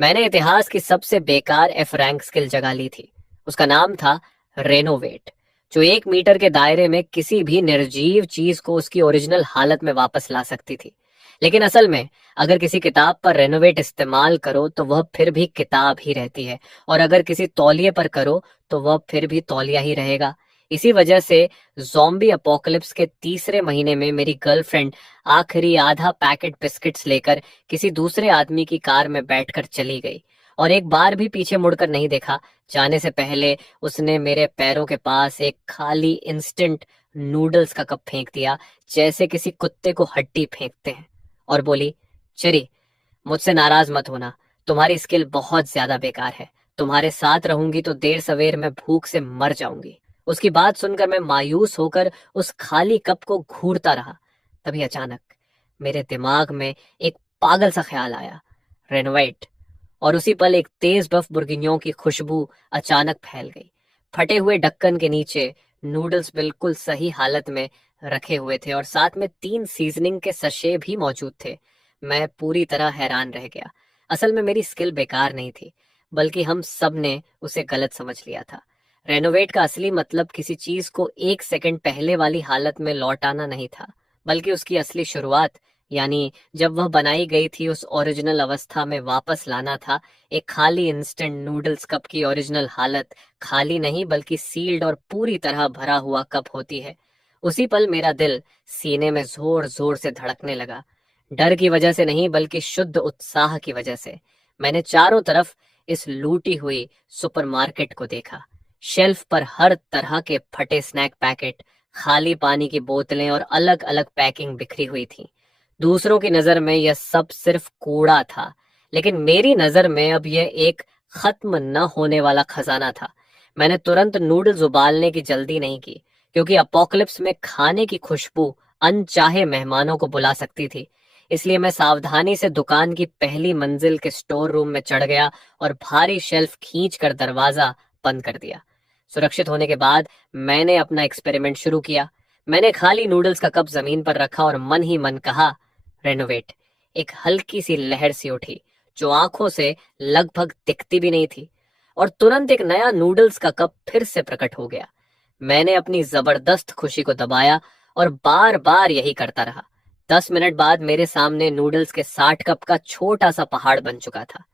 मैंने इतिहास की सबसे बेकार एफ रैंक स्किल जगा ली थी। उसका नाम था रेनोवेट, जो 1 मीटर के दायरे में किसी भी निर्जीव चीज को उसकी ओरिजिनल हालत में वापस ला सकती थी। लेकिन असल में अगर किसी किताब पर रेनोवेट इस्तेमाल करो तो वह फिर भी किताब ही रहती है, और अगर किसी तौलिए पर करो तो वह फिर भी तौलिया ही रहेगा। इसी वजह से ज़ॉम्बी अपोकलिप्स के तीसरे महीने में मेरी गर्लफ्रेंड आखिरी आधा पैकेट बिस्किट्स लेकर किसी दूसरे आदमी की कार में बैठकर चली गई, और एक बार भी पीछे मुड़कर नहीं देखा। जाने से पहले उसने मेरे पैरों के पास एक खाली इंस्टेंट नूडल्स का कप फेंक दिया, जैसे किसी कुत्ते को हड्डी फेंकते हैं, और बोली, चरी, मुझसे नाराज मत होना, तुम्हारी स्किल बहुत ज्यादा बेकार है। तुम्हारे साथ रहूंगी तो देर सवेर मैं भूख से मर जाऊंगी। उसकी बात सुनकर मैं मायूस होकर उस खाली कप को घूरता रहा। तभी अचानक मेरे दिमाग में एक पागल सा ख्याल आया, रेनोवेट। और उसी पल एक तेज बफ बुर्गियों की खुशबू अचानक फैल गई। फटे हुए ढक्कन के नीचे नूडल्स बिल्कुल सही हालत में रखे हुए थे, और साथ में 3 सीजनिंग के सशे भी मौजूद थे। मैं पूरी तरह हैरान रह गया। असल में मेरी स्किल बेकार नहीं थी, बल्कि हम सब ने उसे गलत समझ लिया था। रेनोवेट का असली मतलब किसी चीज को 1 सेकंड पहले वाली हालत में लौटाना नहीं था, बल्कि उसकी असली शुरुआत, यानी जब वह बनाई गई थी उस ओरिजिनल अवस्था में वापस लाना था। एक खाली इंस्टेंट नूडल्स कप की ओरिजिनल हालत खाली नहीं, बल्कि सील्ड और पूरी तरह भरा हुआ कप होती है। उसी पल मेरा दिल सीने में जोर जोर से धड़कने लगा। डर की वजह से नहीं, बल्कि शुद्ध उत्साह की वजह से। मैंने चारों तरफ इस लूटी हुई सुपरमार्केट को देखा। शेल्फ पर हर तरह के फटे स्नैक पैकेट, खाली पानी की बोतलें और अलग अलग पैकिंग बिखरी हुई थी। दूसरों की नजर में यह सब सिर्फ कूड़ा था, लेकिन मेरी नजर में अब यह एक खत्म न होने वाला खजाना था। मैंने तुरंत नूडल्स उबालने की जल्दी नहीं की, क्योंकि अपोकलिप्स में खाने की खुशबू अनचाहे मेहमानों को बुला सकती थी। इसलिए मैं सावधानी से दुकान की पहली मंजिल के स्टोर रूम में चढ़ गया और भारी शेल्फ खींच कर दरवाजा बंद कर दिया। सुरक्षित होने के बाद मैंने अपना एक्सपेरिमेंट शुरू किया। मैंने खाली नूडल्स का कप जमीन पर रखा और मन ही मन कहा, रेनोवेट। एक हल्की सी लहर सी उठी, जो आंखों से लगभग दिखती भी नहीं थी, और तुरंत एक नया नूडल्स का कप फिर से प्रकट हो गया। मैंने अपनी जबरदस्त खुशी को दबाया और बार बार यही करता रहा। 10 मिनट बाद मेरे सामने नूडल्स के 60 कप का छोटा सा पहाड़ बन चुका था।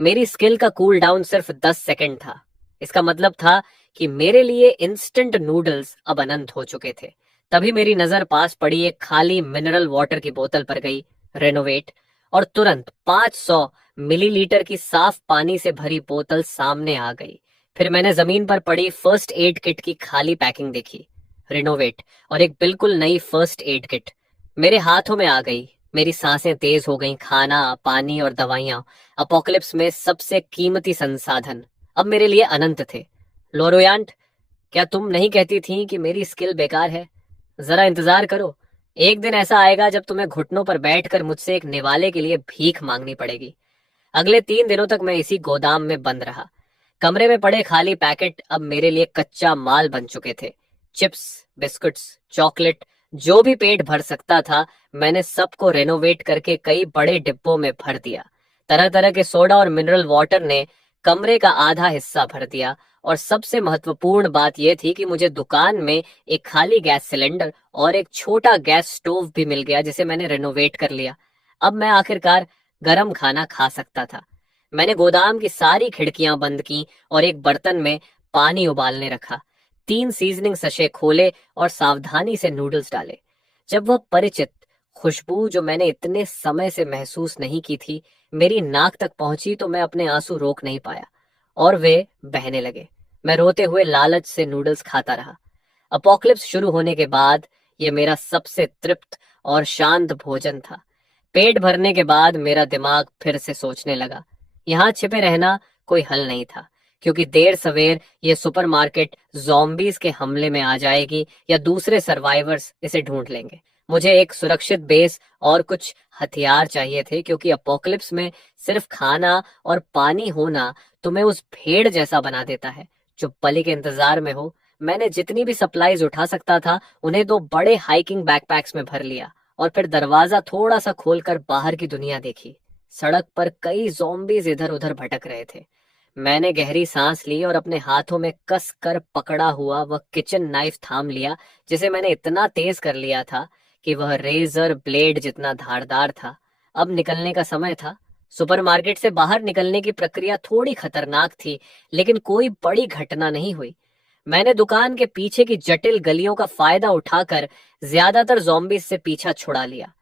मेरी स्किल का कूल डाउन सिर्फ 10 सेकंड था। इसका मतलब था कि मेरे लिए इंस्टेंट नूडल्स अब अनंत हो चुके थे। तभी मेरी नजर पास पड़ी एक खाली मिनरल वाटर की बोतल पर गई, रेनोवेट। और तुरंत 500 मिलीलीटर की साफ पानी से भरी बोतल सामने आ गई। फिर मैंने जमीन पर पड़ी फर्स्ट एड किट की खाली पैकिंग देखी, रिनोवेट, और एक बिल्कुल नई फर्स्ट एड किट मेरे हाथों में आ गई। मेरी सांसें तेज हो गईं। खाना, पानी और दवाइयां, अपोकलिप्स में सबसे कीमती संसाधन, अब मेरे लिए अनंत थे। लोरोयांट, क्या तुम नहीं कहती थी कि मेरी स्किल बेकार है? जरा इंतजार करो, एक दिन ऐसा आएगा जब तुम्हें घुटनों पर बैठकर मुझसे एक निवाले के लिए भीख मांगनी पड़ेगी। अगले 3 दिनों तक मैं इसी गोदाम में बंद रहा। कमरे में पड़े खाली पैकेट अब मेरे लिए कच्चा माल बन चुके थे। चिप्स, बिस्कुट्स, चॉकलेट, जो भी पेट भर सकता था, मैंने सबको रेनोवेट करके कई बड़े डिब्बों में भर दिया। तरह तरह के सोडा और मिनरल वाटर ने कमरे का आधा हिस्सा भर दिया, और सबसे महत्वपूर्ण बात यह थी कि मुझे दुकान में एक खाली गैस सिलेंडर और एक छोटा गैस स्टोव भी मिल गया, जिसे मैंने रेनोवेट कर लिया। अब मैं आखिरकार गरम खाना खा सकता था। मैंने गोदाम की सारी खिड़कियां बंद की और एक बर्तन में पानी उबालने रखा। 3 सीजनिंग सशे खोले और सावधानी से नूडल्स डाले। जब वह परिचित खुशबू, जो मैंने इतने समय से महसूस नहीं की थी, मेरी नाक तक पहुंची तो मैं अपने आंसू रोक नहीं पाया, और वे बहने लगे। मैं रोते हुए लालच से नूडल्स खाता रहा। अपोकलिप्स शुरू होने के बाद यह मेरा सबसे तृप्त और शांत भोजन था। पेट भरने के बाद मेरा दिमाग फिर से सोचने लगा। यहाँ छिपे रहना कोई हल नहीं था, क्योंकि देर सवेर ये सुपरमार्केट ज़ॉम्बीज के हमले में आ जाएगी, या दूसरे सर्वाइवर्स इसे ढूंढ लेंगे। मुझे एक सुरक्षित बेस और कुछ हथियार चाहिए थे, क्योंकि अपोकलिप्स में सिर्फ खाना और पानी होना तुम्हें उस भेड़ जैसा बना देता है जो बलि के इंतजार में हो। मैंने जितनी भी सप्लाईज उठा सकता था उन्हें 2 बड़े हाइकिंग बैकपैक्स में भर लिया, और फिर दरवाजा थोड़ा सा खोलकर बाहर की दुनिया देखी। सड़क पर कई ज़ॉम्बीज इधर उधर भटक रहे थे। मैंने गहरी सांस ली और अपने हाथों में कस कर पकड़ा हुआ वह किचन नाइफ थाम लिया, जिसे मैंने इतना तेज कर लिया था कि वह रेजर ब्लेड जितना धारदार था। अब निकलने का समय था। सुपरमार्केट से बाहर निकलने की प्रक्रिया थोड़ी खतरनाक थी, लेकिन कोई बड़ी घटना नहीं हुई। मैंने दुकान के पीछे की जटिल गलियों का फायदा उठाकर ज्यादातर ज़ॉम्बीज से पीछा छुड़ा लिया।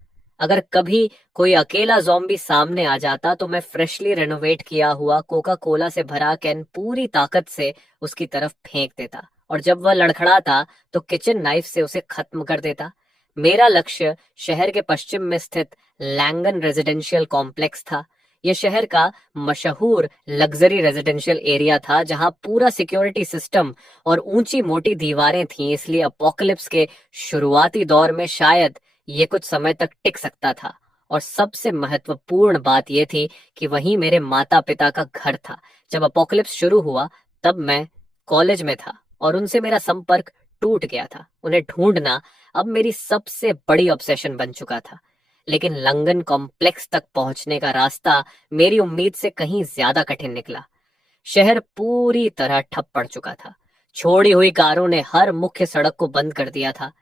अगर कभी कोई अकेला ज़ॉम्बी सामने आ जाता तो मैं फ्रेशली रेनोवेट किया हुआ कोका कोला से भरा कैन पूरी ताकत से उसकी तरफ फेंक देता, और जब वह लड़खड़ाता तो किचन नाइफ से उसे खत्म कर देता। मेरा लक्ष्य शहर के पश्चिम में स्थित लैंगन रेजिडेंशियल कॉम्प्लेक्स था। यह शहर का मशहूर लग्जरी रेजिडेंशियल एरिया था, जहां पूरा सिक्योरिटी सिस्टम और ऊंची मोटी दीवारें थीं, इसलिए अपोकलिप्स के शुरुआती दौर में शायद ये कुछ समय तक टिक सकता था। और सबसे महत्वपूर्ण बात यह थी कि वहीं मेरे माता पिता का घर था। जब अपोकलिप्स शुरू हुआ तब मैं कॉलेज में था और उनसे मेरा संपर्क टूट गया था। उन्हें ढूंढना अब मेरी सबसे बड़ी ऑब्सेशन बन चुका था। लेकिन लंगन कॉम्प्लेक्स तक पहुंचने का रास्ता मेरी उम्मीद से कहीं ज्यादा कठिन निकला। शहर पूरी तरह ठप पड़ चुका था। छोड़ी हुई कारों ने हर मुख्य सड़क को बंद कर दिया था।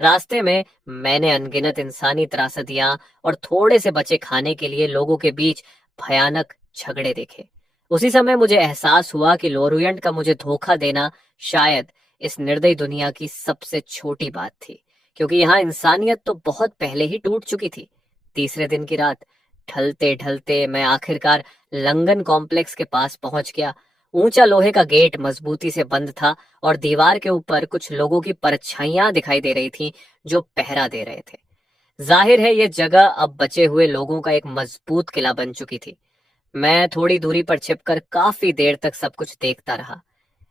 रास्ते में मैंने अनगिनत इंसानी त्रासदियां और थोड़े से बचे खाने के लिए लोगों के बीच भयानक झगड़े देखे। उसी समय मुझे एहसास हुआ कि लोरियंट का मुझे धोखा देना शायद इस निर्दयी दुनिया की सबसे छोटी बात थी, क्योंकि यहाँ इंसानियत तो बहुत पहले ही टूट चुकी थी। तीसरे दिन की रात ढलते ढलते मैं आखिरकार लंगन कॉम्प्लेक्स के पास पहुंच गया। ऊंचा लोहे का गेट मजबूती से बंद था और दीवार के ऊपर कुछ लोगों की परछाइयां दिखाई दे रही थीं जो पहरा दे रहे थे। जाहिर है ये जगह अब बचे हुए लोगों का एक मजबूत किला बन चुकी थी। मैं थोड़ी दूरी पर छिपकर काफी देर तक सब कुछ देखता रहा।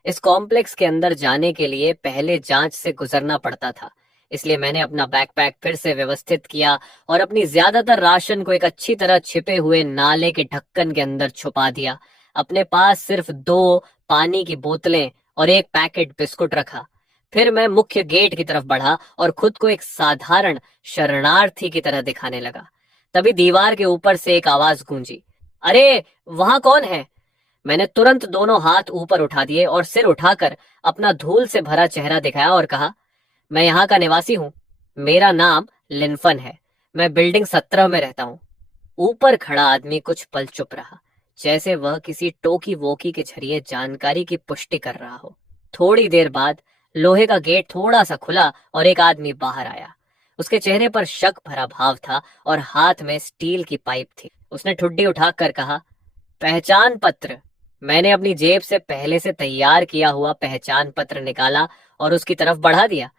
इस कॉम्प्लेक्स के अंदर जाने के लिए पहले जांच से गुजरना पड़ता था, इसलिए मैंने अपना बैकपैक फिर से व्यवस्थित किया और अपनी ज्यादातर राशन को एक अच्छी तरह छिपे हुए नाले के ढक्कन के अंदर छुपा दिया। अपने पास सिर्फ 2 पानी की बोतलें और एक पैकेट बिस्कुट रखा। फिर मैं मुख्य गेट की तरफ बढ़ा और खुद को एक साधारण शरणार्थी की तरह दिखाने लगा। तभी दीवार के ऊपर से एक आवाज गूंजी, अरे वहां कौन है? मैंने तुरंत दोनों हाथ ऊपर उठा दिए और सिर उठाकर अपना धूल से भरा चेहरा दिखाया और कहा, मैं यहाँ का निवासी हूँ। मेरा नाम लिनफन है। मैं बिल्डिंग 17 में रहता हूँ। ऊपर खड़ा आदमी कुछ पल चुप रहा, जैसे वह किसी टोकी वोकी के जरिए जानकारी की पुष्टि कर रहा हो। थोड़ी देर बाद लोहे का गेट थोड़ा सा खुला और एक आदमी बाहर आया। उसके चेहरे पर शक भरा भाव था और हाथ में स्टील की पाइप थी। उसने ठुड्डी उठाकर कहा, पहचान पत्र। मैंने अपनी जेब से पहले से तैयार किया हुआ पहचान पत्र निकाला और उसकी तरफ बढ़ा दिया।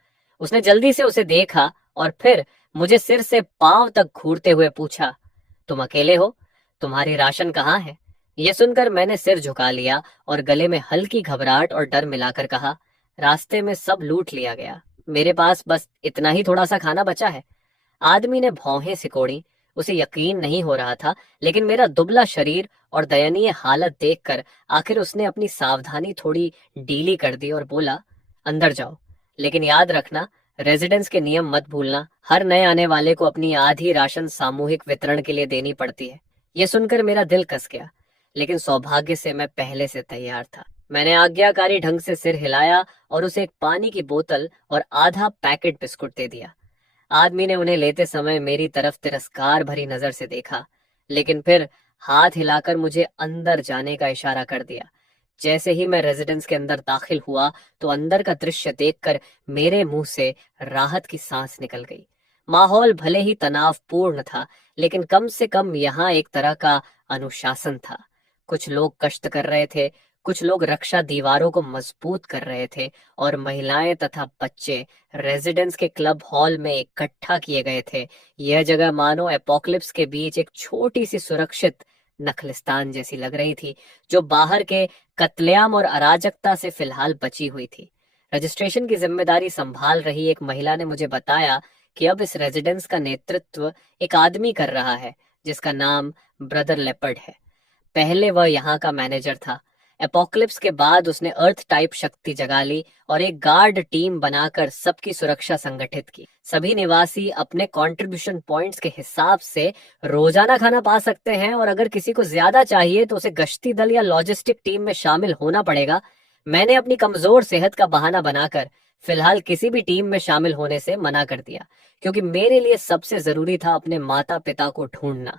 उसने जल्दी से उसे देखा और फिर मुझे सिर से पांव तक घूरते हुए पूछा, तुम अकेले हो? तुम्हारी राशन कहाँ है? यह सुनकर मैंने सिर झुका लिया और गले में हल्की घबराहट और डर मिलाकर कहा, रास्ते में सब लूट लिया गया। मेरे पास बस इतना ही थोड़ा सा खाना बचा है। आदमी ने भौहें सिकोड़ी। उसे यकीन नहीं हो रहा था, लेकिन मेरा दुबला शरीर और दयनीय हालत देखकर आखिर उसने अपनी सावधानी थोड़ी ढीली कर दी और बोला, अंदर जाओ, लेकिन याद रखना, रेजिडेंस के नियम मत भूलना। हर नए आने वाले को अपनी आधी राशन सामूहिक वितरण के लिए देनी पड़ती है। यह सुनकर मेरा दिल कस गया, लेकिन सौभाग्य से मैं पहले से तैयार था। मैंने आज्ञाकारी ढंग से सिर हिलाया और उसे एक पानी की बोतल और आधा पैकेट बिस्कुट दे दिया। आदमी ने उन्हें लेते समय मेरी तरफ तिरस्कार भरी नजर से देखा, लेकिन फिर हाथ हिलाकर मुझे अंदर जाने का इशारा कर दिया। जैसे ही मैं रेजिडेंस के अंदर दाखिल हुआ तो अंदर का दृश्य देखकर मेरे मुंह से राहत की सांस निकल गई। माहौल भले ही तनावपूर्ण था, लेकिन कम से कम यहाँ एक तरह का अनुशासन था। कुछ लोग गश्त कर रहे थे, कुछ लोग रक्षा दीवारों को मजबूत कर रहे थे और महिलाएं तथा बच्चे रेजिडेंस के क्लब हॉल में इकट्ठा किए गए थे। यह जगह मानो एपोकलिप्स के बीच एक छोटी सी सुरक्षित नखलिस्तान जैसी लग रही थी, जो बाहर के कत्लेआम और अराजकता से फिलहाल बची हुई थी। रजिस्ट्रेशन की जिम्मेदारी संभाल रही एक महिला ने मुझे बताया कि अब इस रेजिडेंस का नेतृत्व एक आदमी कर रहा है जिसका नाम ब्रदर लेपर्ड है। पहले वह यहाँ का मैनेजर था। एपोक्लिप्स के बाद उसने अर्थ टाइप शक्ति जगा ली और एक गार्ड टीम बनाकर सबकी सुरक्षा संगठित की। सभी निवासी अपने कंट्रीब्यूशन पॉइंट्स के हिसाब से रोजाना खाना पा सकते हैं और अगर किसी को ज्यादा चाहिए तो उसे गश्ती दल या लॉजिस्टिक टीम में शामिल होना पड़ेगा। मैंने अपनी कमजोर सेहत का बहाना बनाकर फिलहाल किसी भी टीम में शामिल होने से मना कर दिया, क्योंकि मेरे लिए सबसे जरूरी था अपने माता पिता को ढूंढना।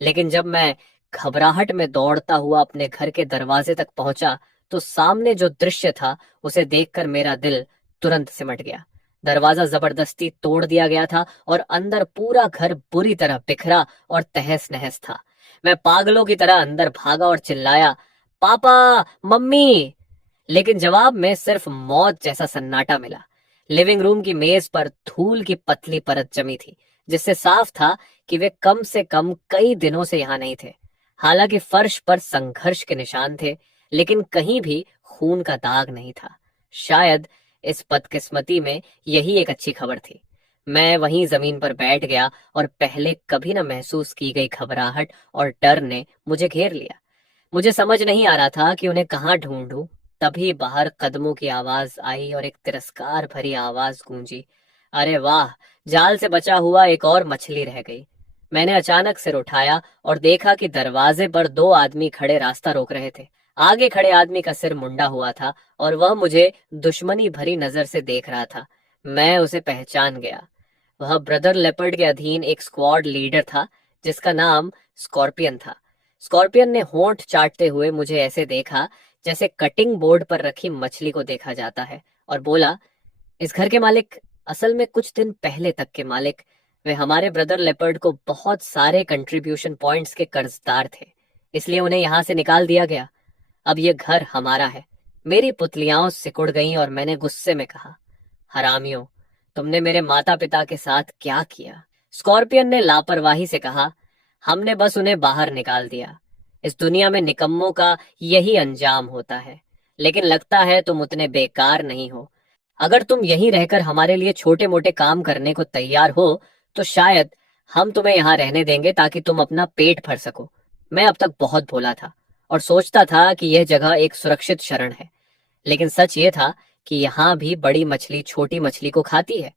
लेकिन जब मैं घबराहट में दौड़ता हुआ अपने घर के दरवाजे तक पहुंचा तो सामने जो दृश्य था उसे देखकर मेरा दिल तुरंत सिमट गया। दरवाजा जबरदस्ती तोड़ दिया गया था और अंदर पूरा घर बुरी तरह बिखरा और तहस नहस था। मैं पागलों की तरह अंदर भागा और चिल्लाया, पापा, मम्मी। लेकिन जवाब में सिर्फ मौत जैसा सन्नाटा मिला। लिविंग रूम की मेज पर धूल की पतली परत जमी थी, जिससे साफ था कि वे कम से कम कई दिनों से यहाँ नहीं थे। हालांकि फर्श पर संघर्ष के निशान थे, लेकिन कहीं भी खून का दाग नहीं था। शायद इस बदकिस्मती में यही एक अच्छी खबर थी। मैं वहीं जमीन पर बैठ गया और पहले कभी न महसूस की गई घबराहट और डर ने मुझे घेर लिया। मुझे समझ नहीं आ रहा था कि उन्हें कहाँ ढूंढूं। तभी बाहर कदमों की आवाज आई और एक तिरस्कार भरी आवाज गूंजी, अरे वाह, जाल से बचा हुआ एक और मछली रह गई। मैंने अचानक सिर उठाया और देखा कि दरवाजे पर दो आदमी खड़े रास्ता रोक रहे थे। आगे खड़े आदमी का सिर मुंडा हुआ था और वह मुझे दुश्मनी भरी नजर से देख रहा था। मैं उसे पहचान गया। वह ब्रदर लेपर्ड के अधीन एक स्क्वाड लीडर था जिसका नाम स्कॉर्पियन था। स्कॉर्पियन ने होंठ चाटते हुए मुझे ऐसे देखा जैसे कटिंग बोर्ड पर रखी मछली को देखा जाता है और बोला, इस घर के मालिक, असल में कुछ दिन पहले तक के मालिक, वे हमारे ब्रदर लेपर्ड को बहुत सारे कंट्रीब्यूशन पॉइंट्स के कर्जदार थे, इसलिए उन्हें यहाँ से निकाल दिया गया। अब ये घर हमारा है। मेरी पुतलियां सिकुड़ गईं और मैंने गुस्से में कहा, हरामियों, तुमने मेरे माता पिता के साथ क्या किया? स्कॉर्पियन ने लापरवाही से कहा, हमने बस उन्हें बाहर निकाल दिया। इस दुनिया में निकम्मों का यही अंजाम होता है, लेकिन लगता है तुम उतने बेकार नहीं हो। अगर तुम यहीं रहकर हमारे लिए छोटे मोटे काम करने को तैयार हो तो शायद हम तुम्हें यहाँ रहने देंगे ताकि तुम अपना पेट भर सको। मैं अब तक बहुत भोला था और सोचता था कि यह जगह एक सुरक्षित शरण है, लेकिन सच ये था कि यहाँ भी बड़ी मछली छोटी मछली को खाती है।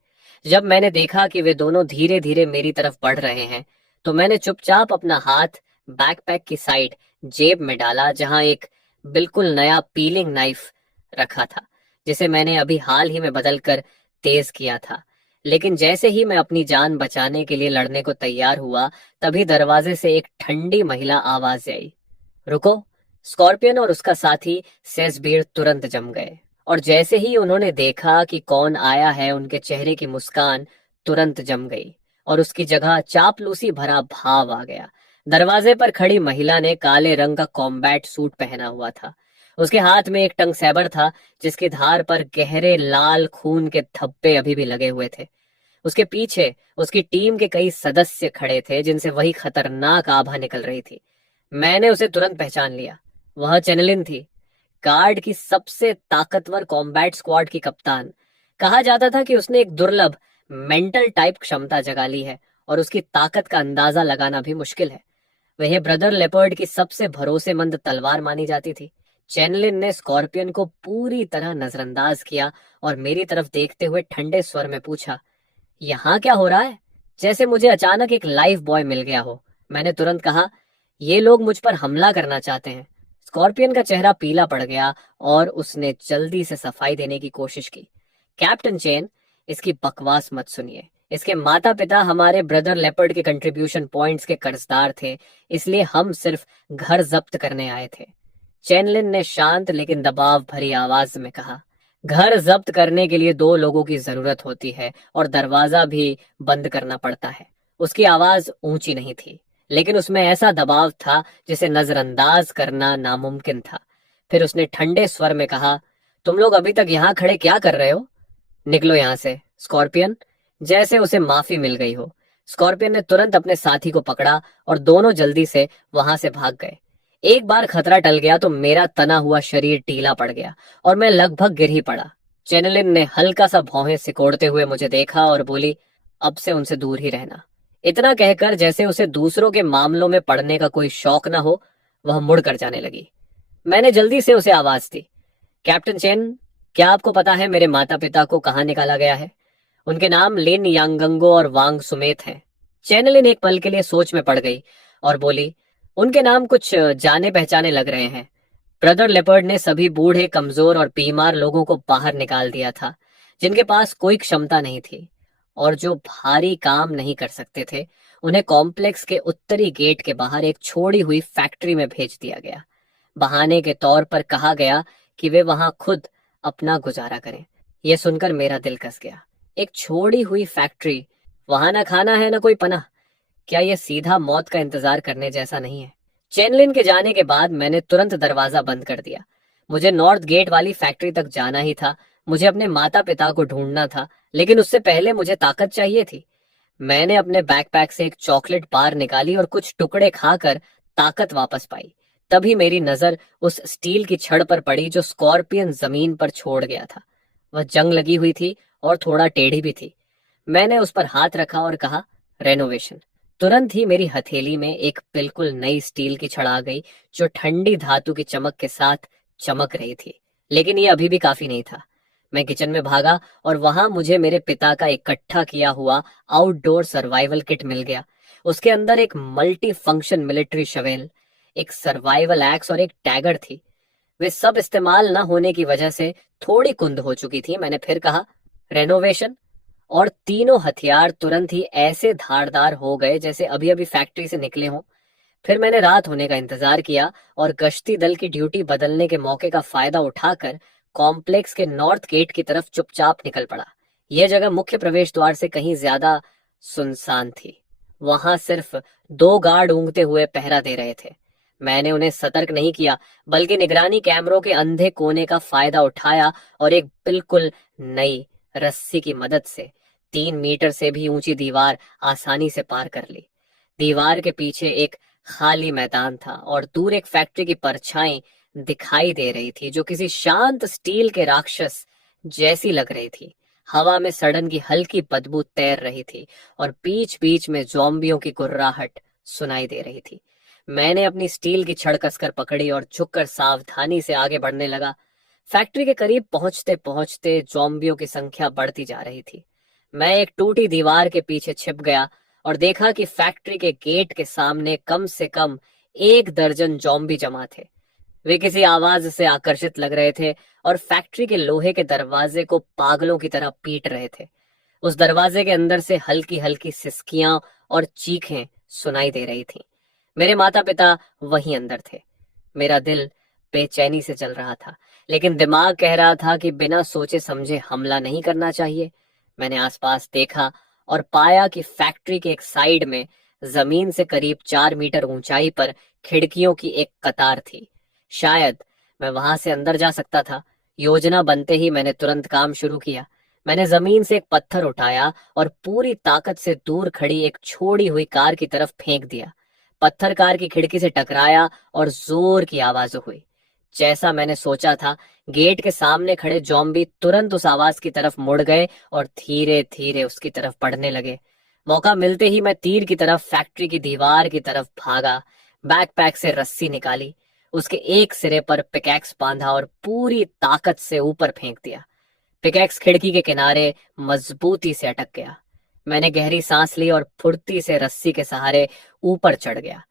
जब मैंने देखा कि वे दोनों धीरे धीरे मेरी तरफ बढ़ रहे हैं तो मैंने चुपचाप अपना हाथ बैकपैक की साइड जेब में डाला, जहां एक बिल्कुल नया पीलिंग नाइफ रखा था जिसे मैंने अभी हाल ही में बदलकर तेज किया था। लेकिन जैसे ही मैं अपनी जान बचाने के लिए लड़ने को तैयार हुआ तभी दरवाजे से एक ठंडी महिला आवाज आई, रुको। स्कॉर्पियन और उसका साथी सेजबीर तुरंत जम गए और जैसे ही उन्होंने देखा कि कौन आया है उनके चेहरे की मुस्कान तुरंत जम गई और उसकी जगह चापलूसी भरा भाव आ गया। दरवाजे पर खड़ी महिला ने काले रंग का कॉम्बैट सूट पहना हुआ था। उसके हाथ में एक टंग सैबर था जिसकी धार पर गहरे लाल खून के धब्बे अभी भी लगे हुए थे। उसके पीछे उसकी टीम के कई सदस्य खड़े थे जिनसे वही खतरनाक आभा निकल रही थी। मैंने उसे तुरंत पहचान लिया। वह चेनेलिन थी, गार्ड की सबसे ताकतवर कॉम्बैट स्क्वाड की कप्तान। कहा जाता था कि उसने एक दुर्लभ मेंटल टाइप क्षमता जगा ली है और उसकी ताकत का अंदाजा लगाना भी मुश्किल है। वह ब्रदर लेपर्ड की सबसे भरोसेमंद तलवार मानी जाती थी। चेनलिन ने स्कॉर्पियन को पूरी तरह नजरअंदाज किया और मेरी तरफ देखते हुए ठंडे स्वर में पूछा, यहाँ क्या हो रहा है? जैसे मुझे अचानक एक लाइफ बॉय मिल गया हो। मैंने तुरंत कहा, ये लोग मुझ पर हमला करना चाहते हैं। स्कॉर्पियन का चेहरा पीला पड़ गया और उसने जल्दी से सफाई देने की कोशिश की। कैप्टन चेन, इसकी बकवास मत सुनिए। इसके माता पिता हमारे ब्रदर लेपर्ड के कंट्रीब्यूशन पॉइंट्स के कर्जदार थे, इसलिए हम सिर्फ घर जब्त करने आए थे। चेनलिन ने शांत लेकिन दबाव भरी आवाज में कहा, घर जब्त करने के लिए दो लोगों की जरूरत होती है और दरवाजा भी बंद करना पड़ता है। उसकी आवाज ऊंची नहीं थी, लेकिन उसमें ऐसा दबाव था जिसे नजरअंदाज करना नामुमकिन था। फिर उसने ठंडे स्वर में कहा, तुम लोग अभी तक यहाँ खड़े क्या कर रहे हो? निकलो यहाँ से। स्कॉर्पियन, जैसे उसे माफी मिल गई हो। स्कॉर्पियन ने तुरंत अपने साथी को पकड़ा और दोनों जल्दी से वहां से भाग गए। एक बार खतरा टल गया तो मेरा तना हुआ शरीर ढीला पड़ गया और मैं लगभग गिर ही पड़ा। चेनलिन ने हल्का सा भौहें सिकोड़ते हुए मुझे देखा और बोली, अब से उनसे दूर ही रहना। इतना कहकर जैसे उसे दूसरों के मामलों में पड़ने का कोई शौक न हो, वह मुड़कर जाने लगी। मैंने जल्दी से उसे आवाज दी, कैप्टन चेन, क्या आपको पता है मेरे माता पिता को कहाँ निकाला गया है? उनके नाम लिन यांगंगो और वांग सुमेत हैं। चैनलिन एक पल के लिए सोच में पड़ गई और बोली, उनके नाम कुछ जाने पहचाने लग रहे हैं। ब्रदर लेपर्ड ने सभी बूढ़े, कमजोर और बीमार लोगों को बाहर निकाल दिया था, जिनके पास कोई क्षमता नहीं थी और जो भारी काम नहीं कर सकते थे। उन्हें कॉम्प्लेक्स के उत्तरी गेट के बाहर एक छोड़ी हुई फैक्ट्री में भेज दिया गया। बहाने के तौर पर कहा गया कि वे वहां खुद अपना गुजारा करें। यह सुनकर मेरा दिल कस गया। एक छोड़ी हुई फैक्ट्री, वहां ना खाना है ना कोई पनाह। क्या यह सीधा मौत का इंतजार करने जैसा नहीं है? चेनलिन के जाने के बाद मैंने तुरंत दरवाजा बंद कर दिया। मुझे नॉर्थ गेट वाली फैक्ट्री तक जाना ही था। मुझे अपने माता पिता को ढूंढना था, लेकिन उससे पहले मुझे ताकत चाहिए थी। मैंने अपने बैकपैक से एक चॉकलेट बार निकाली और कुछ टुकड़े खाकर ताकत वापस पाई। तभी मेरी नजर उस स्टील की छड़ पर पड़ी जो स्कॉर्पियन जमीन पर छोड़ गया था। वह जंग लगी हुई थी और थोड़ा टेढ़ी भी थी। मैंने उस पर हाथ रखा और कहा, रेनोवेशन। तुरंत ही मेरी हथेली में एक बिल्कुल नई स्टील की छड़ आ गई, जो ठंडी धातु की चमक के साथ चमक रही थी। लेकिन ये अभी भी काफी नहीं था। मैं किचन में भागा और वहां मुझे मेरे पिता का इकट्ठा किया हुआ आउटडोर सर्वाइवल किट मिल गया। उसके अंदर एक मल्टी फंक्शन मिलिट्री शवेल, एक सर्वाइवल एक्स और एक टैगर थी। वे सब इस्तेमाल न होने की वजह से थोड़ी कुंद हो चुकी थी। मैंने फिर कहा, रेनोवेशन। और तीनों हथियार तुरंत ही ऐसे धारदार हो गए जैसे अभी अभी फैक्ट्री से निकले हों। फिर मैंने रात होने का इंतजार किया और गश्ती दल की ड्यूटी बदलने के मौके का फायदा उठाकर कॉम्प्लेक्स के नॉर्थ गेट की तरफ चुपचाप निकल पड़ा। यह जगह मुख्य प्रवेश द्वार से कहीं ज्यादा सुनसान थी। वहां सिर्फ दो गार्ड ऊँघते हुए पहरा दे रहे थे। मैंने उन्हें सतर्क नहीं किया, बल्कि निगरानी कैमरों के अंधे कोने का फायदा उठाया और एक बिल्कुल नई रस्सी की मदद से 3 मीटर से भी ऊंची दीवार आसानी से पार कर ली। दीवार के पीछे एक खाली मैदान था और दूर एक फैक्ट्री की परछाई दिखाई दे रही थी, जो किसी शांत स्टील के राक्षस जैसी लग रही थी। हवा में सड़न की हल्की बदबू तैर रही थी और बीच बीच में ज़ॉम्बियों की गुर्राहट सुनाई दे रही थी। मैंने अपनी स्टील की छड़ कसकर पकड़ी और झुककर सावधानी से आगे बढ़ने लगा। फैक्ट्री के करीब पहुंचते पहुंचते ज़ॉम्बियों की संख्या बढ़ती जा रही थी। मैं एक टूटी दीवार के पीछे छिप गया और देखा कि फैक्ट्री के गेट के सामने कम से कम 1 दर्जन ज़ॉम्बी जमा थे। वे किसी आवाज से आकर्षित लग रहे थे और फैक्ट्री के लोहे के दरवाजे को पागलों की तरह पीट रहे थे। उस दरवाजे के अंदर से हल्की हल्की सिसकियां और चीखें सुनाई दे रही थीं। मेरे माता पिता वहीं अंदर थे। मेरा दिल बेचैनी से चल रहा था, लेकिन दिमाग कह रहा था कि बिना सोचे समझे हमला नहीं करना चाहिए। मैंने आसपास देखा और पाया कि फैक्ट्री के एक साइड में जमीन से करीब 4 मीटर ऊंचाई पर खिड़कियों की एक कतार थी। शायद मैं वहां से अंदर जा सकता था। योजना बनते ही मैंने तुरंत काम शुरू किया। मैंने जमीन से एक पत्थर उठाया और पूरी ताकत से दूर खड़ी एक छोड़ी हुई कार की तरफ फेंक दिया। पत्थर कार की खिड़की से टकराया और जोर की आवाज हुई। जैसा मैंने सोचा था, गेट के सामने खड़े जॉम्बी तुरंत उस आवाज की तरफ मुड़ गए और धीरे धीरे उसकी तरफ बढ़ने लगे। मौका मिलते ही मैं तीर की तरफ फैक्ट्री की दीवार की तरफ भागा। बैकपैक से रस्सी निकाली, उसके एक सिरे पर पिकैक्स बांधा और पूरी ताकत से ऊपर फेंक दिया। पिकैक्स खिड़की के किनारे मजबूती से अटक गया। मैंने गहरी सांस ली और फुर्ती से रस्सी के सहारे ऊपर चढ़ गया।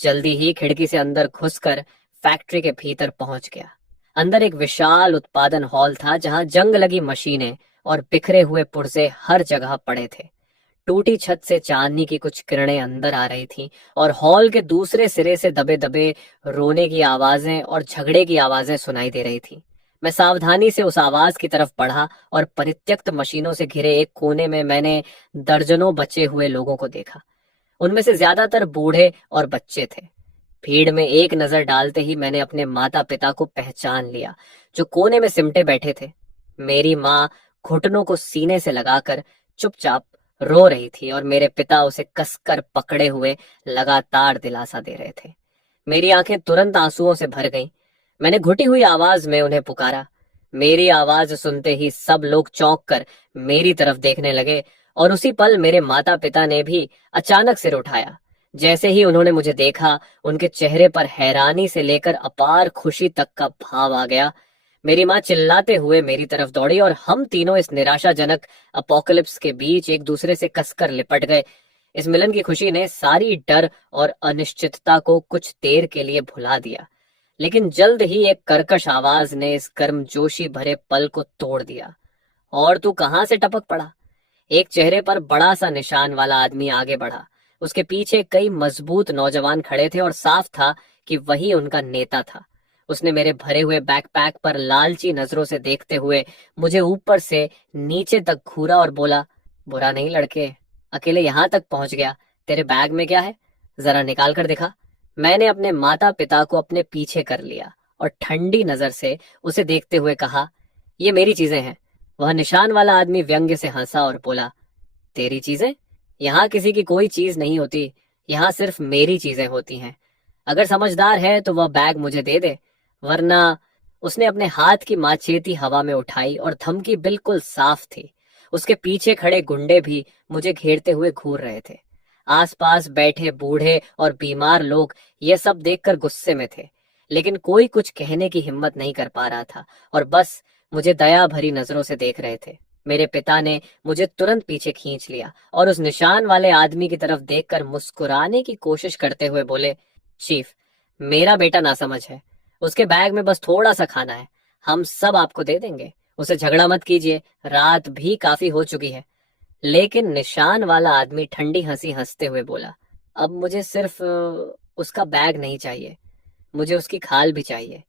जल्दी ही खिड़की से अंदर घुसकर फैक्ट्री के भीतर पहुंच गया। अंदर एक विशाल उत्पादन हॉल था, जहां जंग लगी मशीनें और बिखरे हुए पुर्जे हर जगह पड़े थे। टूटी छत से चांदनी की कुछ किरणें अंदर आ रही थीं और हॉल के दूसरे सिरे से दबे दबे रोने की आवाजें और झगड़े की आवाजें सुनाई दे रही थीं। मैं सावधानी से उस आवाज की तरफ बढ़ा और परित्यक्त मशीनों से घिरे एक कोने में मैंने दर्जनों बचे हुए लोगों को देखा। उनमें से ज्यादातर बूढ़े और बच्चे थे। भीड़ में एक नजर डालते ही मैंने अपने माता पिता को पहचान लिया, जो कोने में सिमटे बैठे थे। मेरी माँ घुटनों को सीने से लगाकर चुपचाप रो रही थी और मेरे पिता उसे कसकर पकड़े हुए लगातार दिलासा दे रहे थे। मेरी आंखें तुरंत आंसुओं से भर गईं। मैंने घुटी हुई आवाज में उन्हें पुकारा। मेरी आवाज सुनते ही सब लोग चौंक कर मेरी तरफ देखने लगे और उसी पल मेरे माता पिता ने भी अचानक सिर उठाया। जैसे ही उन्होंने मुझे देखा, उनके चेहरे पर हैरानी से लेकर अपार खुशी तक का भाव आ गया। मेरी माँ चिल्लाते हुए मेरी तरफ दौड़ी और हम तीनों इस निराशाजनक अपोकलिप्स के बीच एक दूसरे से कसकर लिपट गए। इस मिलन की खुशी ने सारी डर और अनिश्चितता को कुछ देर के लिए भुला दिया, लेकिन जल्द ही एक कर्कश आवाज ने इस गर्मजोशी भरे पल को तोड़ दिया। और तू कहाँ से टपक पड़ा? एक चेहरे पर बड़ा सा निशान वाला आदमी आगे बढ़ा। उसके पीछे कई मजबूत नौजवान खड़े थे और साफ था कि वही उनका नेता था। उसने मेरे भरे हुए बैकपैक पर लालची नजरों से देखते हुए मुझे ऊपर से नीचे तक घूरा और बोला, बुरा नहीं लड़के, अकेले यहां तक पहुंच गया। तेरे बैग में क्या है? जरा निकाल कर दिखा। मैंने अपने माता पिता को अपने पीछे कर लिया और ठंडी नजर से उसे देखते हुए कहा, ये मेरी चीजें हैं। वह निशान वाला आदमी व्यंग्य से हंसा और बोला, तेरी चीजें? यहाँ किसी की कोई चीज नहीं होती, यहाँ सिर्फ मेरी चीजें होती हैं। अगर समझदार है तो वह बैग मुझे दे दे, वरना। उसने अपने हाथ की माचेती हवा में उठाई और धमकी बिल्कुल साफ थी। उसके पीछे खड़े गुंडे भी मुझे घेरते हुए घूर रहे थे। आसपास बैठे बूढ़े और बीमार लोग ये सब देखकर गुस्से में थे, लेकिन कोई कुछ कहने की हिम्मत नहीं कर पा रहा था और बस मुझे दया भरी नजरों से देख रहे थे। मेरे पिता ने मुझे तुरंत पीछे खींच लिया और उस निशान वाले आदमी की तरफ देखकर मुस्कुराने की कोशिश करते हुए बोले, चीफ, मेरा बेटा नासमझ है, उसके बैग में बस थोड़ा सा खाना है, हम सब आपको दे देंगे, उसे झगड़ा मत कीजिए, रात भी काफी हो चुकी है। लेकिन निशान वाला आदमी ठंडी हंसी हंसते हुए बोला, अब मुझे सिर्फ उसका बैग नहीं चाहिए, मुझे उसकी खाल भी चाहिए।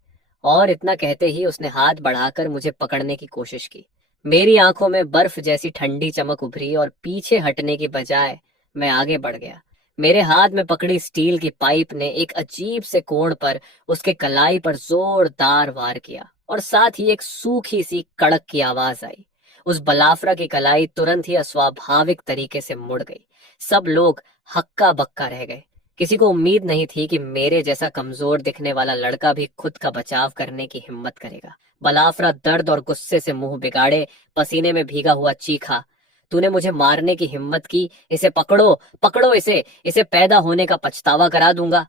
और इतना कहते ही उसने हाथ बढ़ाकर मुझे पकड़ने की कोशिश की। मेरी आंखों में बर्फ जैसी ठंडी चमक उभरी और पीछे हटने की बजाय मैं आगे बढ़ गया। मेरे हाथ में पकड़ी स्टील की पाइप ने एक अजीब से कोण पर उसके कलाई पर जोरदार वार किया और साथ ही एक सूखी सी कड़क की आवाज आई। उस बलाफरा की कलाई तुरंत ही अस्वाभाविक तरीके से मुड़ गई। सब लोग हक्का बक्का रह गए। किसी को उम्मीद नहीं थी कि मेरे जैसा कमजोर दिखने वाला लड़का भी खुद का बचाव करने की हिम्मत करेगा। बलाफरा दर्द और गुस्से से मुंह बिगाड़े, पसीने में भीगा हुआ चीखा, तूने मुझे मारने की हिम्मत की, इसे पकड़ो, पकड़ो इसे पैदा होने का पछतावा करा दूंगा।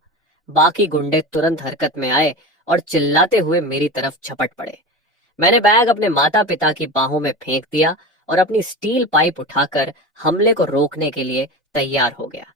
बाकी गुंडे तुरंत हरकत में आए और चिल्लाते हुए मेरी तरफ झपट पड़े। मैंने बैग अपने माता पिता की बाहों में फेंक दिया और अपनी स्टील पाइप उठाकर हमले को रोकने के लिए तैयार हो गया।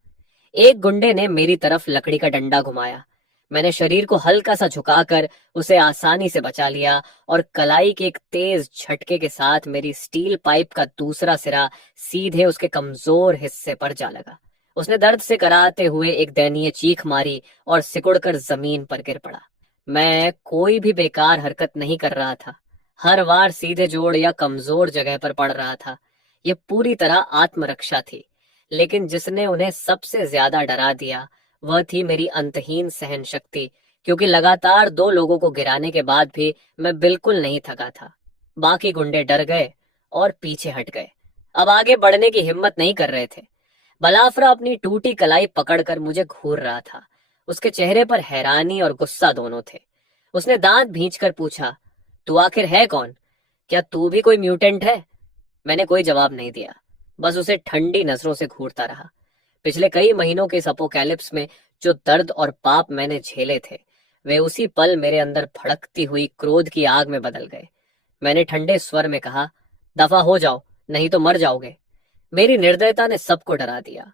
एक गुंडे ने मेरी तरफ लकड़ी का डंडा घुमाया। मैंने शरीर को हल्का सा झुकाकर उसे आसानी से बचा लिया और कलाई के एक तेज झटके के साथ मेरी स्टील पाइप का दूसरा सिरा सीधे उसके कमजोर हिस्से पर जा लगा। उसने दर्द से कराहते हुए एक दयनीय चीख मारी और सिकुड़कर जमीन पर गिर पड़ा। मैं कोई भी बेकार हरकत नहीं कर रहा था, हर वार सीधे जोड़ या कमजोर जगह पर पड़ रहा था। ये पूरी तरह आत्मरक्षा थी, लेकिन जिसने उन्हें सबसे ज्यादा डरा दिया वह थी मेरी अंतहीन सहन शक्ति, क्योंकि लगातार 2 लोगों को गिराने के बाद भी मैं बिल्कुल नहीं थका था। बाकी गुंडे डर गए और पीछे हट गए, अब आगे बढ़ने की हिम्मत नहीं कर रहे थे। बलाफरा अपनी टूटी कलाई पकड़कर मुझे घूर रहा था। उसके चेहरे पर हैरानी और गुस्सा दोनों थे। उसने दांत भींचकर पूछा, तू आखिर है कौन? क्या तू भी कोई म्यूटेंट है? मैंने कोई जवाब नहीं दिया, बस उसे ठंडी नजरों से घूरता रहा। पिछले कई महीनों के इस अपोकैलिप्स में जो दर्द और पाप मैंने झेले थे, वे उसी पल मेरे अंदर भड़कती हुई क्रोध की आग में बदल गए। मैंने ठंडे स्वर में कहा, दफा हो जाओ, नहीं तो मर जाओगे। मेरी निर्दयता ने सबको डरा दिया।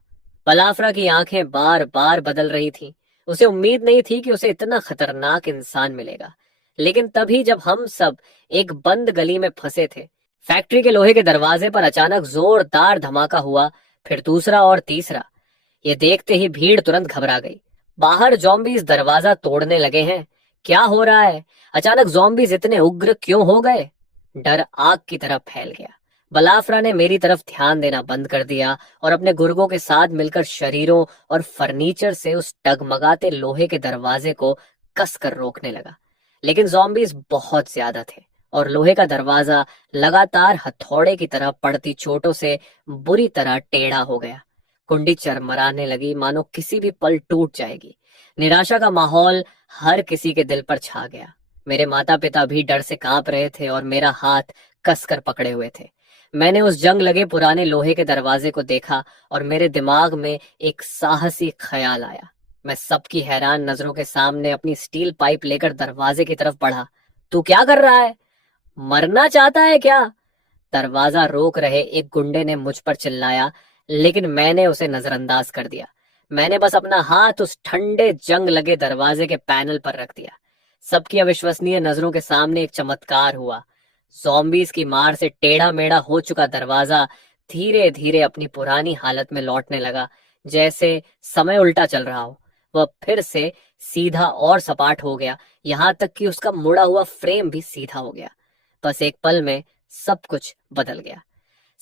बलाफरा की आंखें बार बार बदल रही थीं। उसे उम्मीद नहीं थी कि उसे इतना खतरनाक इंसान मिलेगा। लेकिन तभी जब हम सब एक बंद गली में फंसे थे, फैक्ट्री के लोहे के दरवाजे पर अचानक जोरदार धमाका हुआ, फिर दूसरा और तीसरा। ये देखते ही भीड़ तुरंत घबरा गई। बाहर ज़ॉम्बीज़ दरवाजा तोड़ने लगे हैं। क्या हो रहा है? अचानक ज़ॉम्बीज़ इतने उग्र क्यों हो गए? डर आग की तरह फैल गया। बलाफरा ने मेरी तरफ ध्यान देना बंद कर दिया और अपने गुर्गों के साथ मिलकर शरीरों और फर्नीचर से उस डगमगाते लोहे के दरवाजे को कसकर रोकने लगा। लेकिन ज़ॉम्बीज़ बहुत ज्यादा थे और लोहे का दरवाजा लगातार हथौड़े की तरह पड़ती चोटों से बुरी तरह टेढ़ा हो गया। कुंडी चरमराने लगी, मानो किसी भी पल टूट जाएगी। निराशा का माहौल हर किसी के दिल पर छा गया। मेरे माता पिता भी डर से कांप रहे थे और मेरा हाथ कसकर पकड़े हुए थे। मैंने उस जंग लगे पुराने लोहे के दरवाजे को देखा और मेरे दिमाग में एक साहसी ख्याल आया। मैं सबकी हैरान नजरों के सामने अपनी स्टील पाइप लेकर दरवाजे की तरफ बढ़ा। तू क्या कर रहा है? मरना चाहता है क्या? दरवाजा रोक रहे एक गुंडे ने मुझ पर चिल्लाया, लेकिन मैंने उसे नजरअंदाज कर दिया। मैंने बस अपना हाथ उस ठंडे जंग लगे दरवाजे के पैनल पर रख दिया। सबकी अविश्वसनीय नजरों के सामने एक चमत्कार हुआ। ज़ॉम्बीज़ की मार से टेढ़ा मेढ़ा हो चुका दरवाजा धीरे धीरे अपनी पुरानी हालत में लौटने लगा, जैसे समय उल्टा चल रहा हो। वह फिर से सीधा और सपाट हो गया, यहां तक कि उसका मुड़ा हुआ फ्रेम भी सीधा हो गया। बस एक पल में सब कुछ बदल गया।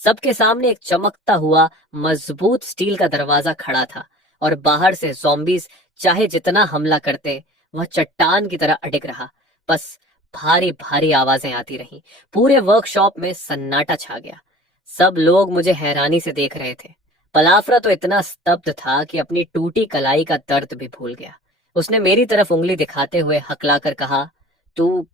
सबके सामने एक चमकता हुआ मजबूत स्टील का दरवाजा खड़ा था और बाहर से ज़ॉम्बीज़ चाहे जितना हमला करते, वह चट्टान की तरह अडिग रहा। बस भारी भारी आवाजें आती रहीं। पूरे वर्कशॉप में सन्नाटा छा गया। सब लोग मुझे हैरानी से देख रहे थे। पलाफ्रा तो इतना स्तब्ध था कि अपनी टूटी कलाई का दर्द भी भूल गया। उसने मेरी तरफ उंगली दिखाते हुए हकलाकर कहा, तू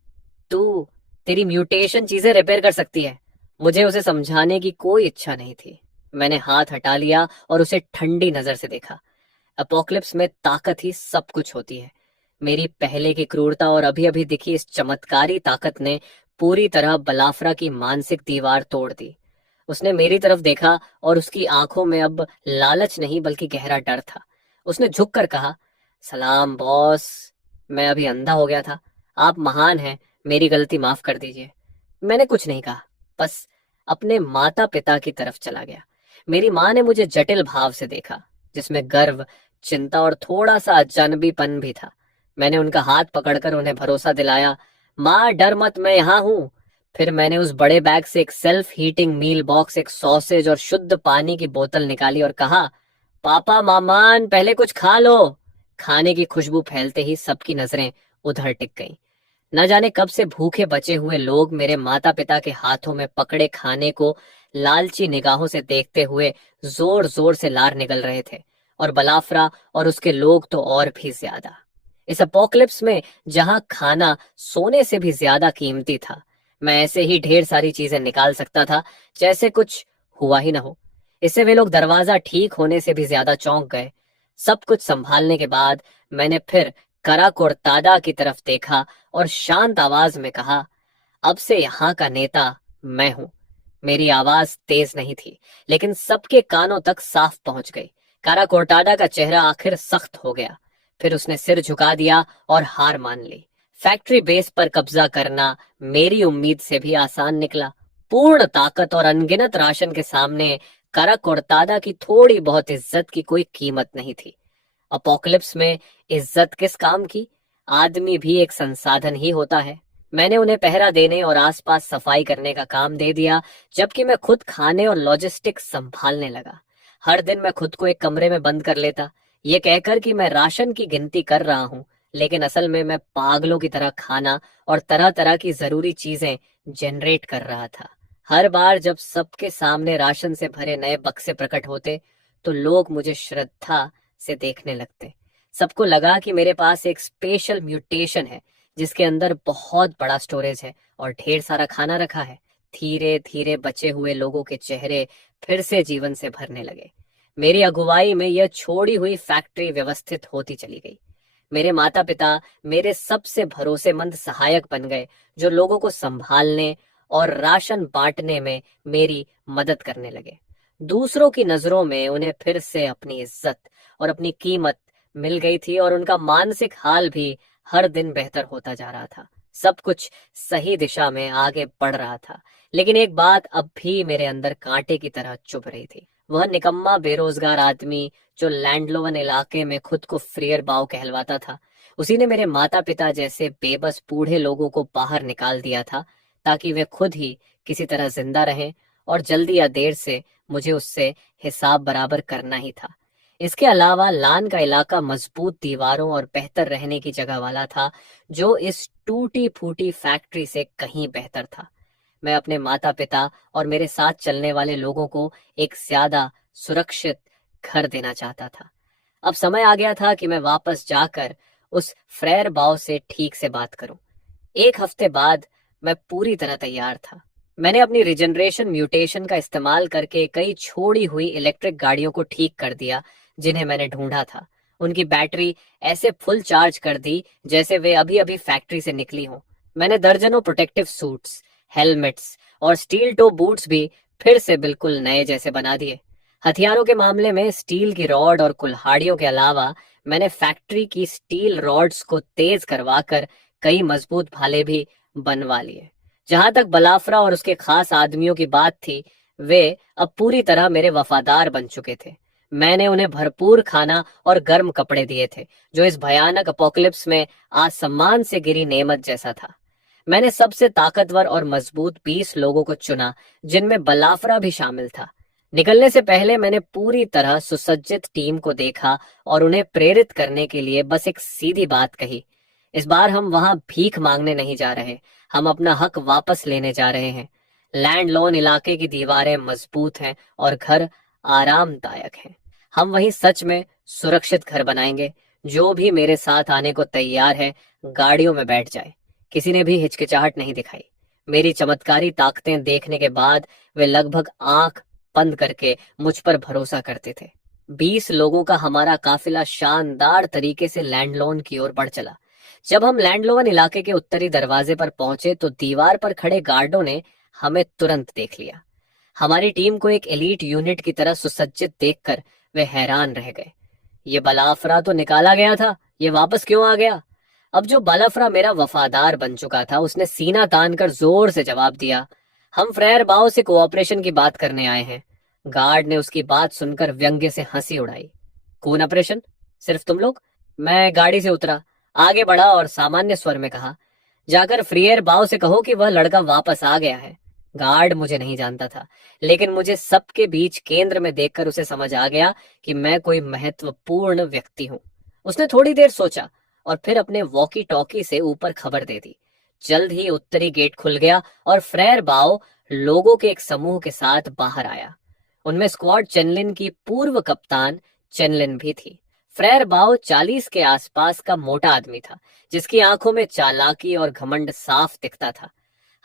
तू तेरी म्यूटेशन चीजें रिपेयर कर सकती है। मुझे उसे समझाने की कोई इच्छा नहीं थी। मैंने हाथ हटा लिया और उसे ठंडी नजर से देखा। अपोक्लिप्स में ताकत ही सब कुछ होती है। मेरी पहले की क्रूरता और अभी अभी दिखी इस चमत्कारी ताकत ने पूरी तरह बलाफ्रा की मानसिक दीवार तोड़ दी। उसने मेरी तरफ देखा और उसकी आंखों में अब लालच नहीं बल्कि गहरा डर था। उसने झुककर कहा, सलाम बॉस। मैं अभी अंधा हो गया था। आप महान हैं, मेरी गलती माफ कर दीजिए। मैंने कुछ नहीं कहा, बस अपने माता पिता की तरफ चला गया। मेरी माँ ने मुझे जटिल भाव से देखा, जिसमें गर्व, चिंता और थोड़ा सा अजनबीपन भी था। मैंने उनका हाथ पकड़कर उन्हें भरोसा दिलाया, माँ डर मत, मैं यहाँ हूँ। फिर मैंने उस बड़े बैग से एक सेल्फ हीटिंग मील बॉक्स, एक सॉसेज और शुद्ध पानी की बोतल निकाली और कहा, पापा मामान पहले कुछ खा लो। खाने की खुशबू फैलते ही सबकी नजरें उधर टिक गईं। न जाने कब से भूखे बचे हुए लोग मेरे माता पिता के हाथों में पकड़े खाने को लालची निगाहों से देखते हुए जोर जोर से लार निकल रहे थे, और बलाफ्रा और उसके लोग तो और भी ज्यादा। इस अपोक्लिप्स में जहां खाना सोने से भी ज्यादा कीमती था, मैं ऐसे ही ढेर सारी चीजें निकाल सकता था जैसे कुछ हुआ ही ना हो। इससे वे लोग दरवाजा ठीक होने से भी ज्यादा चौंक गए। सब कुछ संभालने के बाद मैंने फिर करा कोर्तादा की तरफ देखा और शांत आवाज में कहा, अब से यहाँ का नेता मैं हूं। मेरी आवाज तेज नहीं थी, लेकिन सबके कानों तक साफ पहुंच गई। कारा कोर्टाडा का चेहरा आखिर सख्त हो गया। फिर उसने सिर झुका दिया और हार मान ली। फैक्ट्री बेस पर कब्जा करना मेरी उम्मीद से भी आसान निकला। पूर्ण ताकत और अनगिनत राशन के सामने कारा कोर्टाडा की थोड़ी बहुत इज्जत की कोई कीमत नहीं थी। अपोक्लिप्स में इज्जत किस काम की? आदमी भी एक संसाधन ही होता है। मैंने उन्हें पहरा देने और आसपास सफाई करने का काम दे दिया, जबकि मैं खुद खाने और लॉजिस्टिक्स संभालने लगा। हर दिन मैं खुद को एक कमरे में बंद कर लेता, ये कहकर कि मैं राशन की गिनती कर रहा हूँ, लेकिन असल में मैं पागलों की तरह खाना और तरह तरह की जरूरी चीजें जनरेट कर रहा था। हर बार जब सबके सामने राशन से भरे नए बक्से प्रकट होते, तो लोग मुझे श्रद्धा से देखने लगते। सबको लगा कि मेरे पास एक स्पेशल म्यूटेशन है, जिसके अंदर बहुत बड़ा स्टोरेज है और ढेर सारा खाना रखा है। धीरे धीरे बचे हुए लोगों के चेहरे फिर से जीवन से भरने लगे। मेरी अगुवाई में यह छोड़ी हुई फैक्ट्री व्यवस्थित होती चली गई। मेरे माता पिता मेरे सबसे भरोसेमंद सहायक बन गए, जो लोगों को संभालने और राशन बांटने में मेरी मदद करने लगे। दूसरों की नजरों में उन्हें फिर से अपनी इज्जत और अपनी कीमत मिल गई थी, और उनका मानसिक हाल भी हर दिन बेहतर होता जा रहा था। सब कुछ सही दिशा में आगे बढ़ रहा था, लेकिन एक बात अब भी मेरे अंदर कांटे की तरह चुभ रही थी। वह निकम्मा बेरोजगार आदमी जो लैंडलोवन इलाके में खुद को फ्रियर बाव कहलवाता था, उसी ने मेरे माता पिता जैसे बेबस बूढ़े लोगों को बाहर निकाल दिया था, ताकि वे खुद ही किसी तरह जिंदा रहें, और जल्दी या देर से मुझे उससे हिसाब बराबर करना ही था। इसके अलावा लान का इलाका मजबूत दीवारों और बेहतर रहने की जगह वाला था, जो इस टूटी फूटी फैक्ट्री से कहीं बेहतर था। मैं अपने माता पिता और मेरे साथ चलने वाले लोगों को एक ज्यादा सुरक्षित घर देना चाहता था। अब समय आ गया था कि मैं वापस जाकर उस फ्रेयर बाव से ठीक से बात करूं। एक हफ्ते बाद मैं पूरी तरह तैयार था। मैंने अपनी रिजनरेशन म्यूटेशन का इस्तेमाल करके कई छोड़ी हुई इलेक्ट्रिक गाड़ियों को ठीक कर दिया जिन्हें मैंने ढूंढा था। उनकी बैटरी ऐसे फुल चार्ज कर दी जैसे वे अभी अभी फैक्ट्री से निकली हों। मैंने दर्जनों प्रोटेक्टिव सूट्स, हेलमेट्स और स्टील टो बूट्स भी फिर से बिल्कुल नए जैसे बना दिए। हथियारों के मामले में स्टील की रॉड और कुल्हाड़ियों के अलावा मैंने फैक्ट्री की स्टील रॉड्स को तेज करवाकर कई मजबूत भाले भी बनवा लिए। जहां तक बलाफ्रा और उसके खास आदमियों की बात थी, वे अब पूरी तरह मेरे वफादार बन चुके थे। मैंने उन्हें भरपूर खाना और गर्म कपड़े दिए थे, जो इस भयानक अपोकलिप्स में आसमान से गिरी नेमत जैसा था। मैंने सबसे ताकतवर और मजबूत 20 लोगों को चुना, जिनमें बलाफ्रा भी शामिल था। निकलने से पहले मैंने पूरी तरह सुसज्जित टीम को देखा और उन्हें प्रेरित करने के लिए बस एक सीधी बात कही। इस बार हम वहां भीख मांगने नहीं जा रहे, हम अपना हक वापस लेने जा रहे हैं। लैंड लोन इलाके की दीवारें मजबूत हैं और घर आरामदायक हैं। हम वहीं सच में सुरक्षित घर बनाएंगे। जो भी मेरे साथ आने को तैयार है, गाड़ियों में बैठ जाए। किसी ने भी हिचकिचाहट नहीं दिखाई। मेरी चमत्कारी ताकतें देखने के बाद वे लगभग आंख बंद करके मुझ पर भरोसा करते थे। 20 लोगों का हमारा काफिला शानदार तरीके से लैंडलोन की ओर बढ़ चला। जब हम लैंडलोन इलाके के उत्तरी दरवाजे पर पहुंचे तो दीवार पर खड़े गार्डों ने हमें तुरंत देख लिया। हमारी टीम को एक एलीट यूनिट की तरह सुसज्जित देखकर वे हैरान रह गए। ये बलाफरा तो निकाला गया था, ये वापस क्यों आ गया? अब जो बलाफरा मेरा वफादार बन चुका था, उसने सीना तान कर जोर से जवाब दिया, हम फ्रेयर बाओ से कोऑपरेशन की बात करने आए हैं। गार्ड ने उसकी बात सुनकर व्यंग्य से हंसी उड़ाई। कौन ऑपरेशन? सिर्फ तुम लोग? मैं गाड़ी से उतरा, आगे बढ़ा और सामान्य स्वर में कहा, जाकर फ्रियर बाओ से कहो कि वह लड़का वापस आ गया है। गार्ड मुझे नहीं जानता था, लेकिन मुझे सबके बीच केंद्र में देखकर उसे समझ आ गया कि मैं कोई महत्वपूर्ण व्यक्ति हूं। उसने थोड़ी देर सोचा और फिर अपने वॉकी टॉकी से ऊपर खबर दे दी। जल्द ही उत्तरी गेट खुल गया और फ्रेयर बाओ लोगों के एक समूह के साथ बाहर आया। उनमें स्क्वाड चेनलिन की पूर्व कप्तान चेनलिन भी थी। फ्रेयर बाओ 40 के आसपास का मोटा आदमी था, जिसकी आंखों में चालाकी और घमंड साफ दिखता था।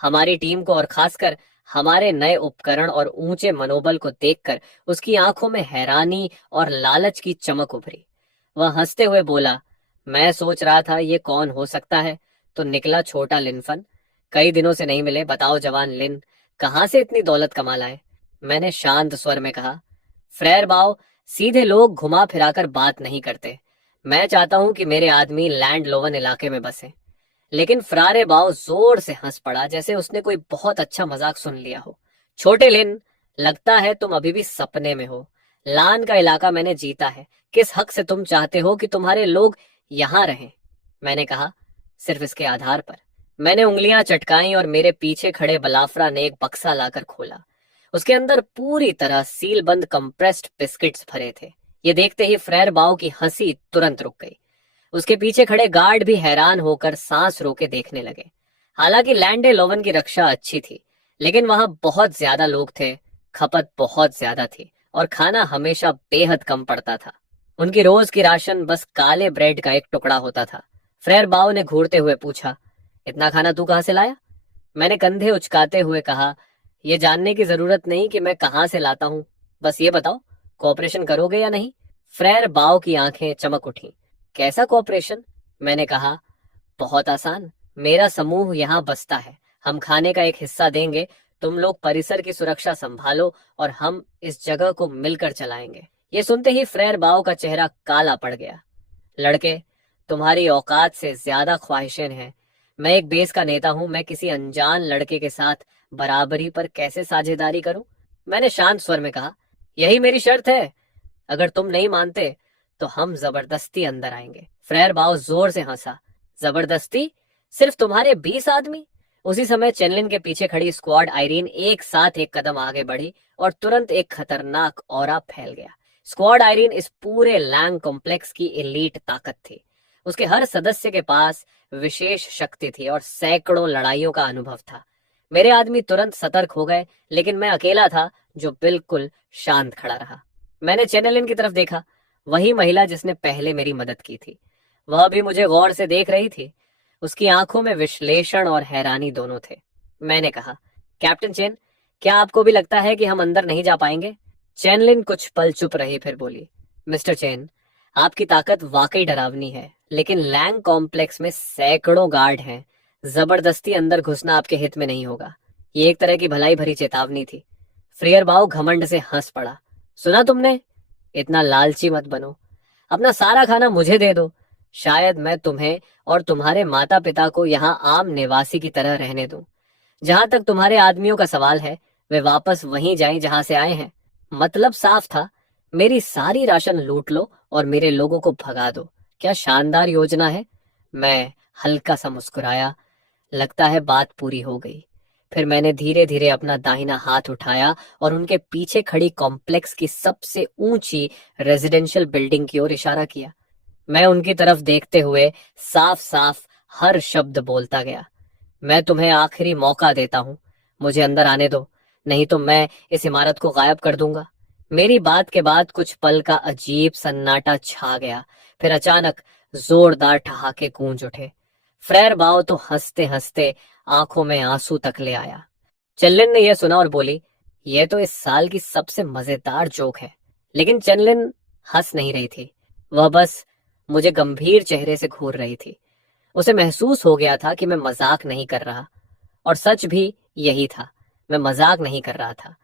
हमारी टीम को और खासकर हमारे नए उपकरण और ऊंचे मनोबल को देखकर उसकी आंखों में हैरानी और लालच की चमक उभरी। वह हंसते हुए बोला, मैं सोच रहा था ये कौन हो सकता है, तो निकला छोटा लिनफन। कई दिनों से नहीं मिले, बताओ जवान लिन, कहां से इतनी दौलत कमा लाए? मैंने शांत स्वर में कहा, फ्रेयर बाओ, सीधे लोग घुमा फिराकर बात नहीं करते। मैं चाहता हूं कि मेरे आदमी लैंड लोवन इलाके में बसे। लेकिन फ्रारे बाओ जोर से हंस पड़ा, जैसे उसने कोई बहुत अच्छा मजाक सुन लिया हो। छोटे लिन, लगता है तुम अभी भी सपने में हो। लान का इलाका मैंने जीता है। किस हक से तुम चाहते हो कि तुम्हारे लोग यहां रहें? मैंने कहा, सिर्फ इसके आधार पर। मैंने उंगलियां चटकाई और मेरे पीछे खड़े बलाफरा ने एक बक्सा लाकर खोला। उसके अंदर पूरी तरह सीलबंद कंप्रेस्ड बिस्किट्स भरे थे। ये देखते ही फ्रेयर बाओ की हंसी तुरंत रुक गई। उसके पीछे खड़े गार्ड भी हैरान होकर सांस रोके देखने लगे। हालांकि लैंडे लोवन की रक्षा अच्छी थी, लेकिन वहां बहुत ज्यादा लोग थे, खपत बहुत ज्यादा थी और खाना हमेशा बेहद कम पड़ता था। उनकी रोज की राशन बस काले ब्रेड का एक टुकड़ा होता था। फ्रेयर बाओ ने घूरते हुए पूछा, इतना खाना तू कहां से लाया? मैंने कंधे उचकाते हुए कहा, यह जानने की जरूरत नहीं कि मैं कहां से लाता हूं, बस ये बताओ, कोऑपरेशन करोगे या नहीं? फ्रेयर बाओ की आंखें चमक उठी। कैसा कोऑपरेशन? मैंने कहा, बहुत आसान, मेरा समूह यहाँ बसता है, हम खाने का एक हिस्सा देंगे, तुम लोग परिसर की सुरक्षा संभालो और हम इस जगह को मिलकर चलाएंगे। ये सुनते ही फ्रेयर बाओ का चेहरा काला पड़ गया। लड़के, तुम्हारी औकात से ज्यादा ख्वाहिशें हैं। मैं एक बेस का नेता हूं, मैं किसी अनजान लड़के के साथ बराबरी पर कैसे साझेदारी करूं? मैंने शांत स्वर में कहा, यही मेरी शर्त है। अगर तुम नहीं मानते तो हम जबरदस्ती अंदर आएंगे। फ्रेयर बाओ जोर से हंसा, जबरदस्ती? सिर्फ तुम्हारे 20 आदमी? उसी समय चेनलिन के पीछे खड़ी स्क्वाड आयरीन एक साथ एक कदम आगे बढ़ी और तुरंत एक खतरनाक ऑरा फैल गया। स्क्वाड आयरीन इस पूरे लैंग कॉम्प्लेक्स की एलीट ताकत थी। उसके हर सदस्य के पास विशेष शक्ति थी और सैकड़ों लड़ाइयों का अनुभव था। मेरे आदमी तुरंत सतर्क हो गए, लेकिन मैं अकेला था जो बिल्कुल शांत खड़ा रहा। मैंने चेनलिन की तरफ देखा, वही महिला जिसने पहले मेरी मदद की थी। वह भी मुझे गौर से देख रही थी। उसकी आंखों में विश्लेषण और हैरानी दोनों थे। मैंने कहा, कैप्टन चेन, क्या आपको भी लगता है कि हम अंदर नहीं जा पाएंगे? चैनलिन कुछ पल चुप रही, फिर बोली, मिस्टर चेन, आपकी ताकत वाकई डरावनी है, लेकिन लैंग कॉम्प्लेक्स में सैकड़ों गार्ड हैं। जबरदस्ती अंदर घुसना आपके हित में नहीं होगा। ये एक तरह की भलाई भरी चेतावनी थी। फ्रियर बाव घमंड से हंस पड़ा। सुना तुमने? इतना लालची मत बनो। अपना सारा खाना मुझे दे दो। शायद मैं तुम्हें और तुम्हारे माता पिता को यहाँ आम निवासी की तरह रहने दूं। जहां तक तुम्हारे आदमियों का सवाल है, वे वापस वहीं जाएं जहां से आए हैं। मतलब साफ था, मेरी सारी राशन लूट लो और मेरे लोगों को भगा दो। क्या शानदार योजना है। मैं हल्का सा मुस्कुराया। लगता है बात पूरी हो गई। फिर मैंने धीरे धीरे अपना दाहिना हाथ उठाया और उनके पीछे खड़ी कॉम्प्लेक्स की सबसे ऊंची रेजिडेंशियल बिल्डिंग की ओर इशारा किया। मैं उनकी तरफ देखते हुए साफ साफ हर शब्द बोलता गया। मैं तुम्हें आखिरी मौका देता हूं, मुझे अंदर आने दो, नहीं तो मैं इस इमारत को गायब कर दूंगा। मेरी बात के बाद कुछ पल का अजीब सन्नाटा छा गया। फिर अचानक जोरदार ठहाके गूंज उठे। फ्रेर बाव तो हंसते हंसते आंखों में आंसू तक ले आया। चनलिन ने यह सुना और बोली, यह तो इस साल की सबसे मजेदार जोक है। लेकिन चनलिन हंस नहीं रही थी, वह बस मुझे गंभीर चेहरे से घूर रही थी। उसे महसूस हो गया था कि मैं मजाक नहीं कर रहा, और सच भी यही था, मैं मजाक नहीं कर रहा था।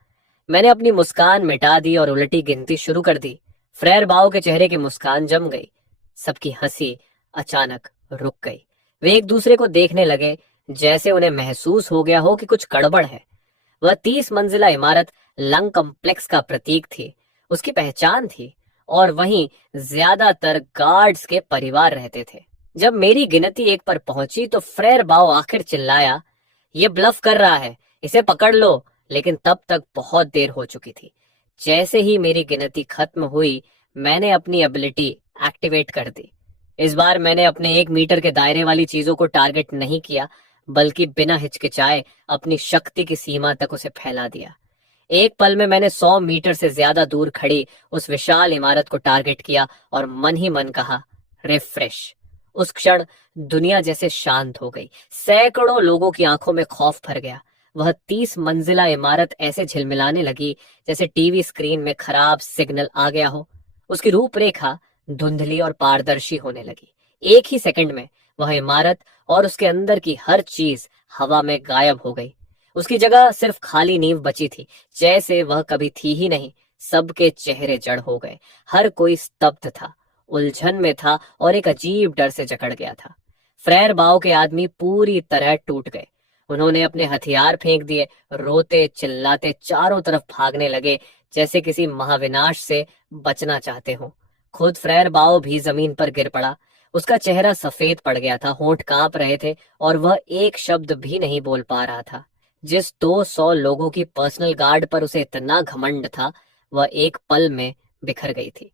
मैंने अपनी मुस्कान मिटा दी और उल्टी गिनती शुरू कर दी। फ्रेर बाव के चेहरे की मुस्कान जम गई। सबकी हंसी अचानक रुक गई। वे एक दूसरे को देखने लगे, जैसे उन्हें महसूस हो गया हो कि कुछ गड़बड़ है। वह 30 मंजिला इमारत लंग कॉम्प्लेक्स का प्रतीक थी, उसकी पहचान थी, और वहीं ज्यादातर गार्ड्स के परिवार रहते थे। जब मेरी गिनती 1 पर पहुंची तो फ्रेर बाव आखिर चिल्लाया, ये ब्लफ कर रहा है, इसे पकड़ लो। लेकिन तब तक बहुत देर हो चुकी थी। जैसे ही मेरी गिनती खत्म हुई, मैंने अपनी एबिलिटी एक्टिवेट कर दी। इस बार मैंने अपने 1 मीटर के दायरे वाली चीजों को टारगेट नहीं किया, बल्कि बिना हिचकिचाए अपनी शक्ति की सीमा तक उसे फैला दिया। एक पल में मैंने 100 मीटर से ज्यादा दूर खड़ी उस विशाल इमारत को टारगेट किया और मन ही मन कहा, रिफ्रेश। उस क्षण दुनिया जैसे शांत हो गई। सैकड़ों लोगों की आंखों में खौफ भर गया। वह 30 मंजिला इमारत ऐसे झिलमिलाने लगी जैसे टीवी स्क्रीन में खराब सिग्नल आ गया हो। उसकी रूपरेखा धुंधली और पारदर्शी होने लगी। एक ही सेकंड में वह इमारत और उसके अंदर की हर चीज हवा में गायब हो गई। उसकी जगह सिर्फ खाली नींव बची थी, जैसे वह कभी थी ही नहीं। सबके चेहरे जड़ हो गए। हर कोई स्तब्ध था, उलझन में था और एक अजीब डर से जकड़ गया था। फ्रेर बाव के आदमी पूरी तरह टूट गए। उन्होंने अपने हथियार फेंक दिए, रोते चिल्लाते चारों तरफ भागने लगे, जैसे किसी महाविनाश से बचना चाहते हो। खुद फ्रेर बाव भी जमीन पर गिर पड़ा। उसका चेहरा सफेद पड़ गया था, होंठ कांप रहे थे और वह एक शब्द भी नहीं बोल पा रहा था। जिस 200 लोगों की पर्सनल गार्ड पर उसे इतना घमंड था, वह एक पल में बिखर गई थी।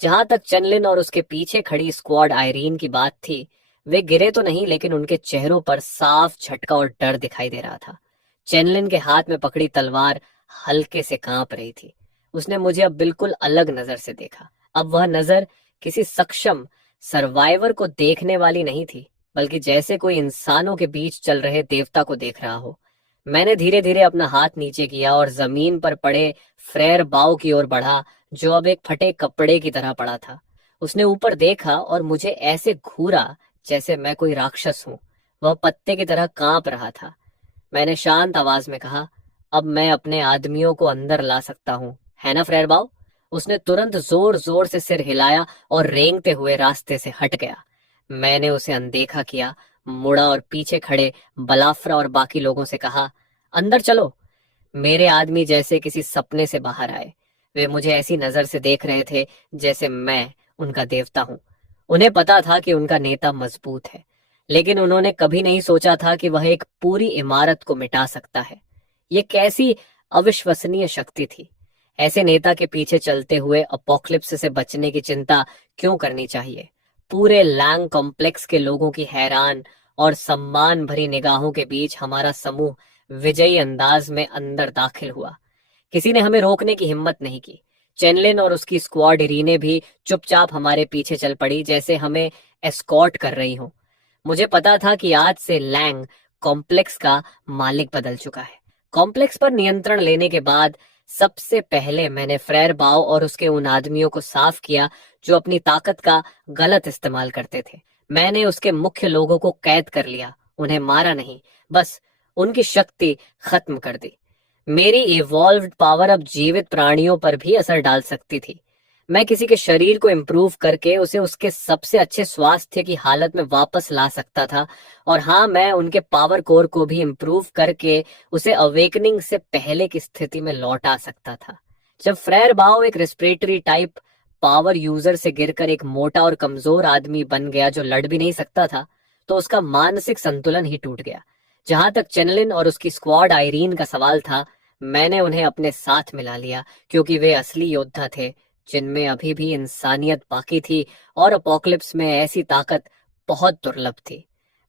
जहां तक चनलिन और उसके पीछे खड़ी स्क्वाड आयरीन की बात थी, वे गिरे तो नहीं, लेकिन उनके चेहरों पर साफ झटका और डर दिखाई दे रहा था। चेनलिन के हाथ में पकड़ी तलवार हल्के से कांप रही थी। उसने मुझे अब बिल्कुल अलग नजर से देखा। अब वह नजर किसी सक्षम सर्वाइवर को देखने वाली नहीं थी, बल्कि जैसे कोई इंसानों के बीच चल रहे देवता को देख रहा हो। मैंने धीरे धीरे अपना हाथ नीचे किया और जमीन पर पड़े फ्रेर बाव की ओर बढ़ा, जो अब एक फटे कपड़े की तरह पड़ा था। उसने ऊपर देखा और मुझे ऐसे घूरा जैसे मैं कोई राक्षस हूं। वह पत्ते की तरह कांप रहा था। मैंने शांत आवाज में कहा, अब मैं अपने आदमियों को अंदर ला सकता हूँ, है ना फ्रेर बाव? उसने तुरंत जोर जोर से सिर हिलाया और रेंगते हुए रास्ते से हट गया। मैंने उसे अनदेखा किया, मुड़ा और पीछे खड़े बलाफ्रा और बाकी लोगों से कहा, अंदर चलो। मेरे आदमी जैसे किसी सपने से बाहर आए। वे मुझे ऐसी नजर से देख रहे थे जैसे मैं उनका देवता हूं। उन्हें पता था कि उनका नेता मजबूत है, लेकिन उन्होंने कभी नहीं सोचा था कि वह एक पूरी इमारत को मिटा सकता है। ये कैसी अविश्वसनीय शक्ति थी। ऐसे नेता के पीछे चलते हुए अपोक्लिप्स से बचने की चिंता क्यों करनी चाहिए? पूरे लैंग कॉम्प्लेक्स के लोगों की हैरान और सम्मान भरी निगाहों के बीच हमारा समूह विजयी अंदाज में अंदर दाखिल हुआ। किसी ने हमें रोकने की हिम्मत नहीं की। चेनलिन और उसकी स्क्वाड इरीने भी चुपचाप हमारे पीछे चल पड़ी, जैसे हमें एस्कॉर्ट कर रही हो। मुझे पता था कि आज से लैंग कॉम्प्लेक्स का मालिक बदल चुका है। कॉम्प्लेक्स पर नियंत्रण लेने के बाद सबसे पहले मैंने फ्रेयर बाओ और उसके उन आदमियों को साफ किया जो अपनी ताकत का गलत इस्तेमाल करते थे। मैंने उसके मुख्य लोगों को कैद कर लिया, उन्हें मारा नहीं, बस उनकी शक्ति खत्म कर दी। मेरी इवॉल्व्ड पावर अब जीवित प्राणियों पर भी असर डाल सकती थी। मैं किसी के शरीर को इम्प्रूव करके उसे उसके सबसे अच्छे स्वास्थ्य की हालत में वापस ला सकता था, और हाँ, मैं उनके पावर कोर को भी इम्प्रूव करके उसे अवेकनिंग से पहले की स्थिति में लौटा सकता था। जब फ्रेयर बाओ एक रेस्पिरेटरी टाइप पावर यूजर से गिरकर एक मोटा और कमजोर आदमी बन गया जो लड़ भी नहीं सकता था, तो उसका मानसिक संतुलन ही टूट गया। जहां तक चेनलिन और उसकी स्क्वाड आयरीन का सवाल था, मैंने उन्हें अपने साथ मिला लिया क्योंकि वे असली योद्धा थे जिनमें अभी भी इंसानियत बाकी थी, और अपोकलिप्स में ऐसी ताकत बहुत दुर्लभ थी।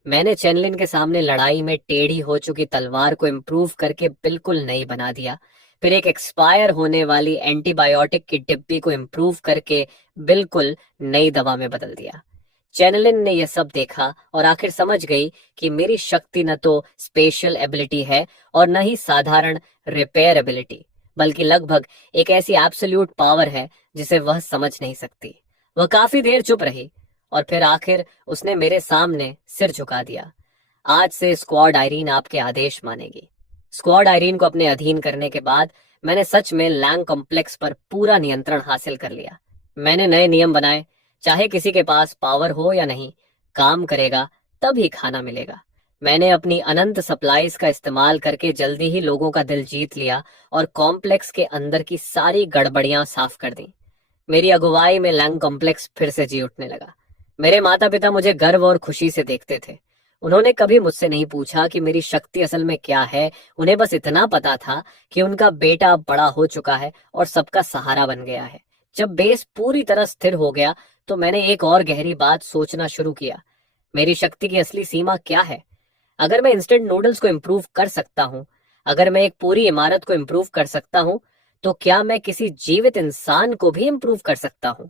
मैंने चेनलिन के सामने लड़ाई में टेढ़ी हो चुकी तलवार को इम्प्रूव करके बिल्कुल नई बना दिया, फिर एक एक्सपायर होने वाली एंटीबायोटिक की डिब्बी को इम्प्रूव करके बिल्कुल नई दवा में बदल दिया। चेनलिन ने यह सब देखा और आखिर समझ गई कि मेरी शक्ति न तो स्पेशल एबिलिटी है और न ही साधारण रिपेयर एबिलिटी, बल्कि लगभग एक ऐसी एब्सोल्यूट पावर है जिसे वह समझ नहीं सकती। वह काफी देर चुप रही और फिर आखिर उसने मेरे सामने सिर झुका दिया। आज से स्क्वाड आयरीन आपके आदेश मानेगी। स्क्वाड आयरीन को अपने अधीन करने के बाद मैंने सच में लैंग कॉम्प्लेक्स पर पूरा नियंत्रण हासिल कर लिया। मैंने नए नियम बनाए, चाहे किसी के पास पावर हो या नहीं, काम करेगा तभी खाना मिलेगा। मैंने अपनी अनंत सप्लाईज का इस्तेमाल करके जल्दी ही लोगों का दिल जीत लिया और कॉम्प्लेक्स के अंदर की सारी गड़बड़ियां साफ कर दी। मेरी अगुवाई में लैंग कॉम्प्लेक्स फिर से जी उठने लगा। मेरे माता पिता मुझे गर्व और खुशी से देखते थे। उन्होंने कभी मुझसे नहीं पूछा कि मेरी शक्ति असल में क्या है। उन्हें बस इतना पता था कि उनका बेटा अब बड़ा हो चुका है और सबका सहारा बन गया है। जब बेस पूरी तरह स्थिर हो गया तो मैंने एक और गहरी बात सोचना शुरू किया। मेरी शक्ति की असली सीमा क्या है? अगर मैं इंस्टेंट नूडल्स को इम्प्रूव कर सकता हूँ, अगर मैं एक पूरी इमारत को इम्प्रूव कर सकता हूँ, तो क्या मैं किसी जीवित इंसान को भी इम्प्रूव कर सकता हूँ?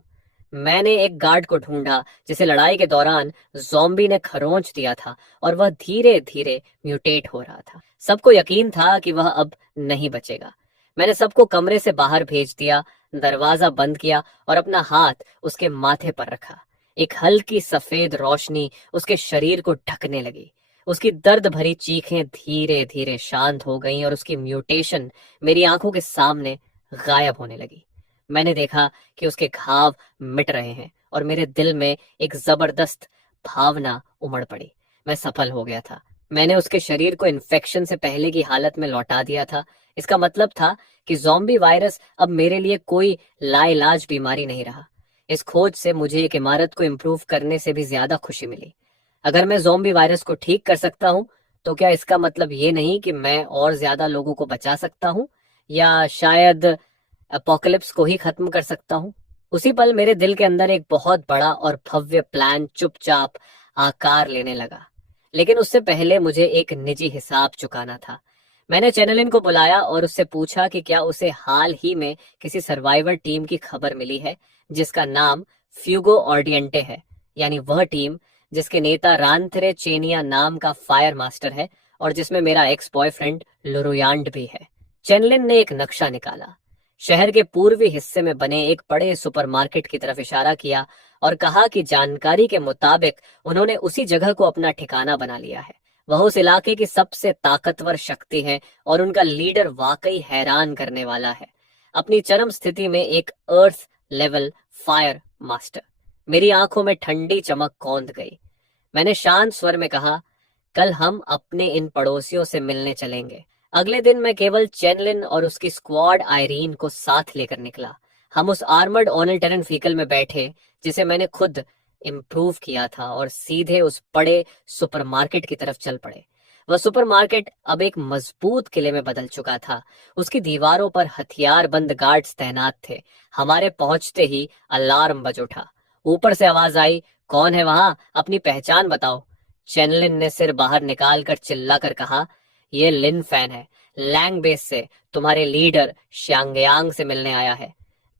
मैंने एक गार्ड को ढूंढा जिसे लड़ाई के दौरान ज़ॉम्बी ने खरोंच दिया था और वह धीरे धीरे म्यूटेट हो रहा था। सबको यकीन था कि वह अब नहीं बचेगा। मैंने सबको कमरे से बाहर भेज दिया, दरवाजा बंद किया और अपना हाथ उसके माथे पर रखा। एक हल्की सफेद रोशनी उसके शरीर को ढकने लगी। उसकी दर्द भरी चीखें धीरे धीरे शांत हो गईं और उसकी म्यूटेशन मेरी आंखों के सामने गायब होने लगी। मैंने देखा कि उसके घाव मिट रहे हैं और मेरे दिल में एक जबरदस्त भावना उमड़ पड़ी। मैं सफल हो गया था। मैंने उसके शरीर को इन्फेक्शन से पहले की हालत में लौटा दिया था। इसका मतलब था कि ज़ॉम्बी वायरस अब मेरे लिए कोई लाइलाज बीमारी नहीं रहा। इस खोज से मुझे एक इमारत को इम्प्रूव करने से भी ज्यादा खुशी मिली। अगर मैं ज़ॉम्बी वायरस को ठीक कर सकता हूँ, तो क्या इसका मतलब ये नहीं कि मैं और ज्यादा लोगों को बचा सकता हूँ, या शायद अपोकलिप्स को ही खत्म कर सकता हूँ? उसी पल मेरे दिल के अंदर एक बहुत बड़ा और भव्य प्लान चुपचाप आकार लेने लगा। लेकिन उससे पहले मुझे एक निजी हिसाब चुकाना था। मैंने चेनलिन को बुलाया और उससे पूछा कि क्या उसे हाल ही में किसी सर्वाइवर टीम की खबर मिली है जिसका नाम फ्यूगो ऑर्डियंटे है, यानी वह टीम जिसके नेता रांथरे चेनिया नाम का फायर मास्टर है और जिसमें मेरा एक्स बॉयफ्रेंड लुरुयांड भी है। चेनलिन ने एक नक्शा निकाला, शहर के पूर्वी हिस्से में बने एक बड़े सुपरमार्केट की तरफ इशारा किया और कहा कि जानकारी के मुताबिक उन्होंने उसी जगह को अपना ठिकाना बना लिया है। वह उस इलाके की सबसे ताकतवर शक्ति है और उनका लीडर वाकई हैरान करने वाला है। अपनी चरम स्थिति में एक अर्थ लेवल फायर मास्टर। मेरी आंखों में ठंडी चमक कौंध गई। मैंने शांत स्वर में कहा, कल हम अपने इन पड़ोसियों से मिलने चलेंगे। अगले दिन मैं केवल चेनलिन और उसकी स्क्वाड आयरीन को साथ लेकर निकला। हम उस आर्मर्ड ऑनल टेरन व्हीकल में बैठे जिसे मैंने खुद इम्प्रूव किया था और सीधे उस बड़े सुपरमार्केट की तरफ चल पड़े। वह सुपरमार्केट अब एक मजबूत किले में बदल चुका था। उसकी दीवारों पर हथियारबंद गार्ड्स तैनात थे। हमारे पहुंचते ही अलार्म बज उठा। ऊपर से आवाज आई, कौन है वहां? अपनी पहचान बताओ। चेनलिन ने सिर बाहर निकालकर चिल्लाकर कहा, ये लिन फैन है, लैंग बेस से तुम्हारे लीडर श्यांगयांग से मिलने आया है।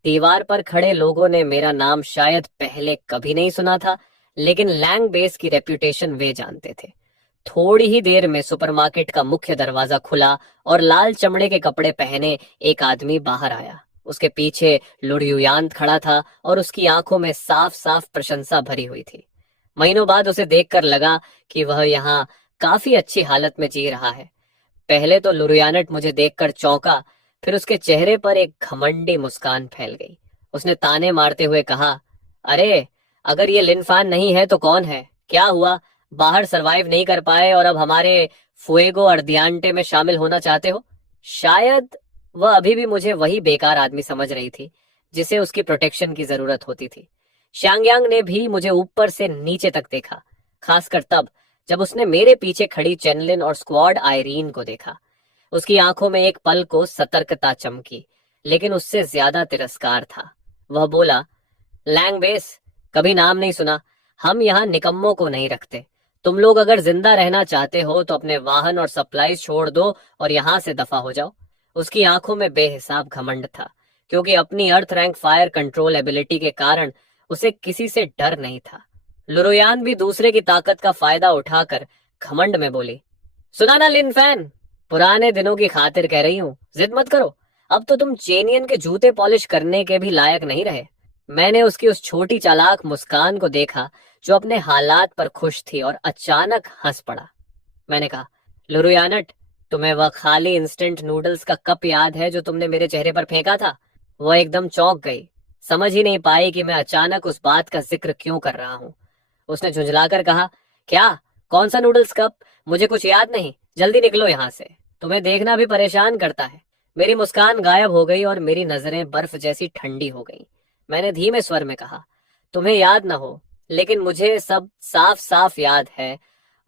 दीवार पर खड़े लोगों ने मेरा नाम शायद पहले कभी नहीं सुना था, लेकिन लैंग बेस की रेप्यूटेशन वे जानते थे। थोड़ी ही देर में सुपरमार्केट का मुख्य दरवाजा खुला और लाल चमड़े के कपड़े पहने एक आदमी बाहर आया। उसके पीछे लुरयुयांत खड़ा था और उसकी आंखों में साफ साफ प्रशंसा भरी हुई थी। महीनों बाद उसे देखकर लगा कि वह यहाँ काफी अच्छी हालत में जी रहा है। पहले तो लुरयानट मुझे देखकर चौंका, फिर उसके चेहरे पर एक घमंडी मुस्कान फैल गई। उसने ताने मारते हुए कहा, अरे अगर ये लिनफान नहीं है तो कौन है? क्या हुआ, बाहर सरवाइव नहीं कर पाए और अब हमारे फुएगो अर्दियांटे में शामिल होना चाहते हो? शायद वह अभी भी मुझे वही बेकार आदमी समझ रही थी जिसे उसकी प्रोटेक्शन की जरूरत होती थी। शांगयांग ने भी मुझे ऊपर से नीचे तक देखा, खासकर तब जब उसने मेरे पीछे खड़ी चेनलिन और स्क्वाड आयरीन को देखा। उसकी आंखों में एक पल को सतर्कता चमकी, लेकिन उससे ज्यादा तिरस्कार था। वह बोला, लैंगबेस, कभी नाम नहीं सुना। हम यहाँ निकम्मों को नहीं रखते। तुम लोग अगर जिंदा रहना चाहते हो तो अपने वाहन और सप्लाईज छोड़ दो और यहाँ से दफा हो जाओ। उसकी आंखों में बेहिसाब घमंड था, क्योंकि अपनी अर्थ रैंक फायर कंट्रोल एबिलिटी के कारण उसे किसी से डर नहीं था। लुरोयान भी दूसरे की ताकत का फायदा उठाकर घमंड में बोली, सुना ना लिनफैन, पुराने दिनों की खातिर कह रही हूँ, जिद मत करो। अब तो तुम चेनियन के जूते पॉलिश करने के भी लायक नहीं रहे। मैंने उसकी उस छोटी चालाक मुस्कान को देखा जो अपने हालात पर खुश थी और अचानक हंस पड़ा। मैंने कहा, लुरुयानट, तुम्हें वह खाली इंस्टेंट नूडल्स का कप याद है जो तुमने मेरे चेहरे पर फेंका था? वह एकदम चौंक गई, समझ ही नहीं पाई कि मैं अचानक उस बात का जिक्र क्यों कर रहा हूँ। उसने झुंझलाकर कहा, क्या? कौन सा नूडल्स कप? मुझे कुछ याद नहीं, जल्दी निकलो यहाँ से, तुम्हें देखना भी परेशान करता है। मेरी मुस्कान गायब हो गई और मेरी नजरें बर्फ जैसी ठंडी हो गईं। मैंने धीमे स्वर में कहा, तुम्हें याद न हो, लेकिन मुझे सब साफ साफ याद है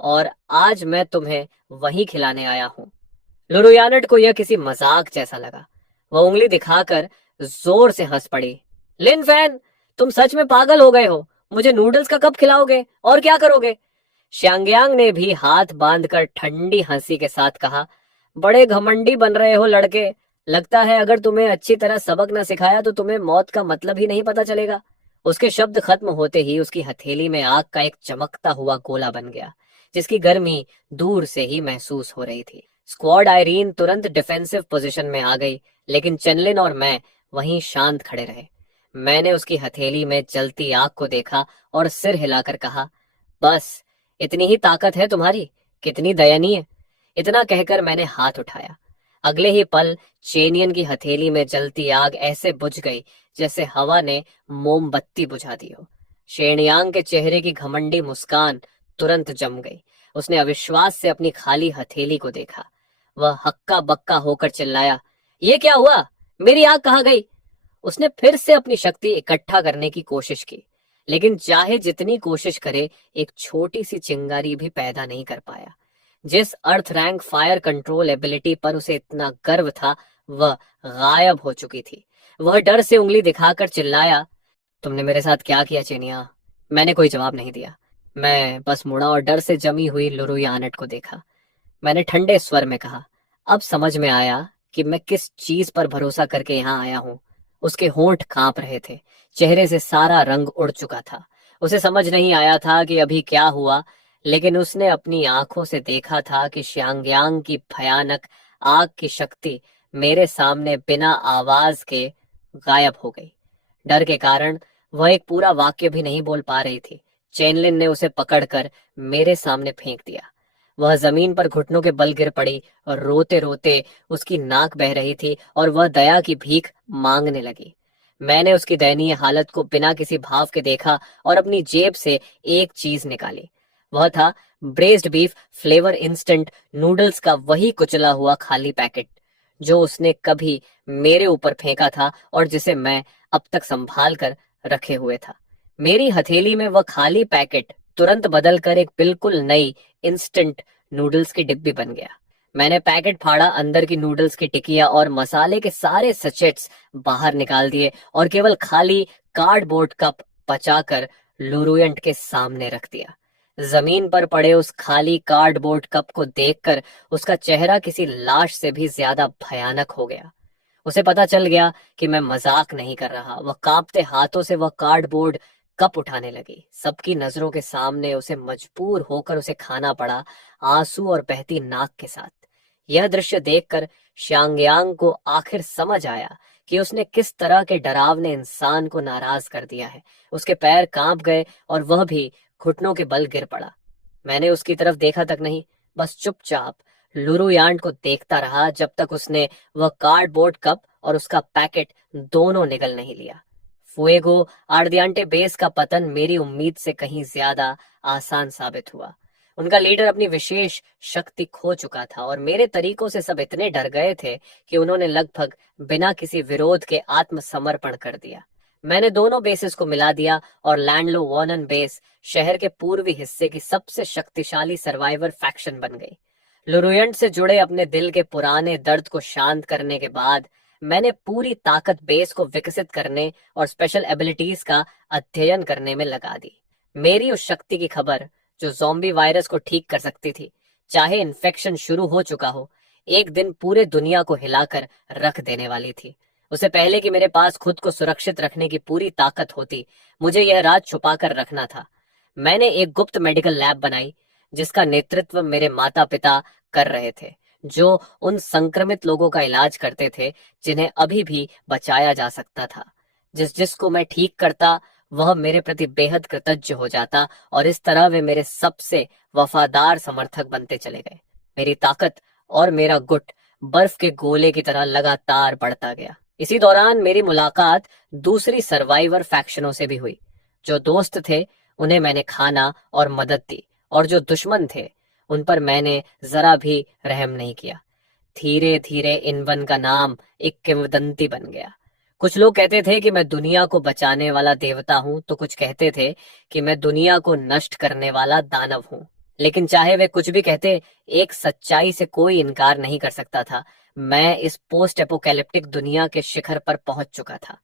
और आज मैं तुम्हें वही खिलाने आया हूँ। लुरुयानट को यह किसी मजाक जैसा लगा। वह उंगली दिखाकर जोर से हंस पड़ी। लिनफैन, तुम सच में पागल हो गए हो? मुझे नूडल्स का कप खिलाओगे और क्या करोगे? शांगयांग ने भी हाथ बांधकर ठंडी हंसी के साथ कहा, बड़े घमंडी बन रहे हो लड़के। लगता है अगर तुम्हें अच्छी तरह सबक न सिखाया तो तुम्हें मौत का मतलब ही नहीं पता चलेगा। उसके शब्द खत्म होते ही उसकी हथेली में आग का एक चमकता हुआ गोला बन गया, जिसकी गर्मी दूर से ही महसूस हो रही थी। स्क्वाड आयरीन तुरंत डिफेंसिव पोजीशन में आ गई, लेकिन चेनलिन और मैं वहीं शांत खड़े रहे। मैंने उसकी हथेली में जलती आग को देखा और सिर हिलाकर कहा, बस इतनी ही ताकत है तुम्हारी? कितनी दयनीय। इतना कहकर मैंने हाथ उठाया। अगले ही पल चेनियन की हथेली में जलती आग ऐसे बुझ गई जैसे हवा ने मोमबत्ती बुझा दी हो। शेणयांग के चेहरे की घमंडी मुस्कान तुरंत जम गई। उसने अविश्वास से अपनी खाली हथेली को देखा। वह हक्का बक्का होकर चिल्लाया, ये क्या हुआ? मेरी आग कहाँ गई? उसने फिर से अपनी शक्ति इकट्ठा करने की कोशिश की, लेकिन चाहे जितनी कोशिश करे एक छोटी सी चिंगारी भी पैदा नहीं कर पाया। जिस अर्थ रैंक फायर कंट्रोल एबिलिटी पर उसे इतना गर्व था वह गायब हो चुकी थी। वह डर से उंगली दिखाकर चिल्लाया, तुमने मेरे साथ क्या किया चेनिया? मैंने कोई जवाब नहीं दिया। मैं बस मुड़ा और डर से जमी हुई लुरुयानट को देखा। मैंने ठंडे स्वर में कहा, अब समझ में आया कि मैं किस चीज पर भरोसा करके यहाँ आया हूँ। उसके होंठ कांप रहे थे, चेहरे से सारा रंग उड़ चुका था। उसे समझ नहीं आया था कि अभी क्या हुआ, लेकिन उसने अपनी आंखों से देखा था कि श्यांगयांग की भयानक आग की शक्ति मेरे सामने बिना आवाज के गायब हो गई। डर के कारण वह एक पूरा वाक्य भी नहीं बोल पा रही थी। चेनलिन ने उसे पकड़कर मेरे सामने फेंक दिया। वह जमीन पर घुटनों के बल गिर पड़ी और रोते रोते उसकी नाक बह रही थी और वह दया की भीख मांगने लगी। मैंने उसकी दयनीय हालत को बिना किसी भाव के देखा और अपनी जेब से एक चीज निकाली। वह था braced beef flavour instant noodles का वही कुचला हुआ खाली पैकेट जो उसने कभी मेरे ऊपर फेंका था और जिसे मैं अब तक संभाल कर रखे हुए था। मेरी हथेली में वह खाली पैकेट तुरंत बदलकर एक बिल्कुल नई इंस्टेंट नूडल्स की डिब्बी बन गया। मैंने पैकेट फाड़ा, अंदर की नूडल्स की टिकिया और मसाले के सारे सचेट्स बाहर निकाल दिए और केवल खाली कार्डबोर्ड कप बचाकर लुरुयंट के सामने रख दिया। जमीन पर पड़े उस खाली कार्डबोर्ड कप को देखकर उसका चेहरा किसी लाश से भी ज्यादा भयानक हो गया। उसे पता चल गया कि मैं मजाक नहीं कर रहा। वह कांपते हाथों से वह कार्डबोर्ड कप उठाने लगी। सबकी नजरों के सामने उसे मजबूर होकर उसे खाना पड़ा, आंसू और बहती नाक के साथ। यह दृश्य देखकर श्यांगयांग को आखिर समझ आया कि उसने किस तरह के डरावने इंसान को नाराज कर दिया है। उसके पैर कांप गए और वह भी घुटनों के बल गिर पड़ा। मैंने उसकी तरफ देखा तक नहीं, बस चुपचाप लुरुयांड को देखता रहा जब तक उसने वह कार्डबोर्ड कप और उसका पैकेट दोनों निगल नहीं लिया। फुएगो आर्डियांटे बेस का पतन मेरी उम्मीद से कहीं ज्यादा आसान साबित हुआ। उनका लीडर अपनी विशेष शक्ति खो चुका था और मेरे तरीकों से सब इतने डर गए थे कि उन्होंने लगभग बिना किसी विरोध के आत्मसमर्पण कर दिया। मैंने दोनों बेसेस को मिला दिया और लैंडलो वॉर्नन बेस शहर के पूर्वी हिस्से की सबसे शक्तिशाली सर्वाइवर फैक्शन बन गई। लुरुयंट से जुड़े अपने दिल के पुराने दर्द को शांत करने के बाद मैंने पूरी ताकत बेस को विकसित करने और स्पेशल एबिलिटीज का अध्ययन करने में लगा दी। मेरी उस शक्ति की खबर, जो ज़ॉम्बी वायरस को ठीक कर सकती थी, चाहे इन्फेक्शन शुरू हो चुका हो, एक दिन पूरे दुनिया को हिलाकर रख देने वाली थी। उससे पहले कि मेरे पास खुद को सुरक्षित रखने की पूरी ताकत होती, मुझे यह राज छुपाकर रखना था। मैंने एक गुप्त मेडिकल लैब बनाई, जिसका नेतृत्व मेरे माता पिता कर रहे थे, जो उन संक्रमित लोगों का इलाज करते थे जिन्हें अभी भी बचाया जा सकता था। जिसको मैं ठीक करता, वह मेरे प्रति बेहद कृतज्ञ हो जाता और इस तरह वे मेरे सबसे वफादार समर्थक बनते चले गए। मेरी ताकत और मेरा गुट बर्फ के गोले की तरह लगातार बढ़ता गया। इसी दौरान मेरी मुलाकात दूसरी सर्वाइवर फैक्शनों से भी हुई। जो दोस्त थे उन्हें मैंने खाना और मदद दी, और जो दुश्मन थे उन पर मैंने जरा भी रहम नहीं किया। धीरे धीरे इन वन का नाम एक किंवदंती बन गया। कुछ लोग कहते थे कि मैं दुनिया को बचाने वाला देवता हूं, तो कुछ कहते थे कि मैं दुनिया को नष्ट करने वाला दानव हूं। लेकिन चाहे वे कुछ भी कहते, एक सच्चाई से कोई इनकार नहीं कर सकता था। मैं इस पोस्ट एपोकैलिप्टिक दुनिया के शिखर पर पहुंच चुका था।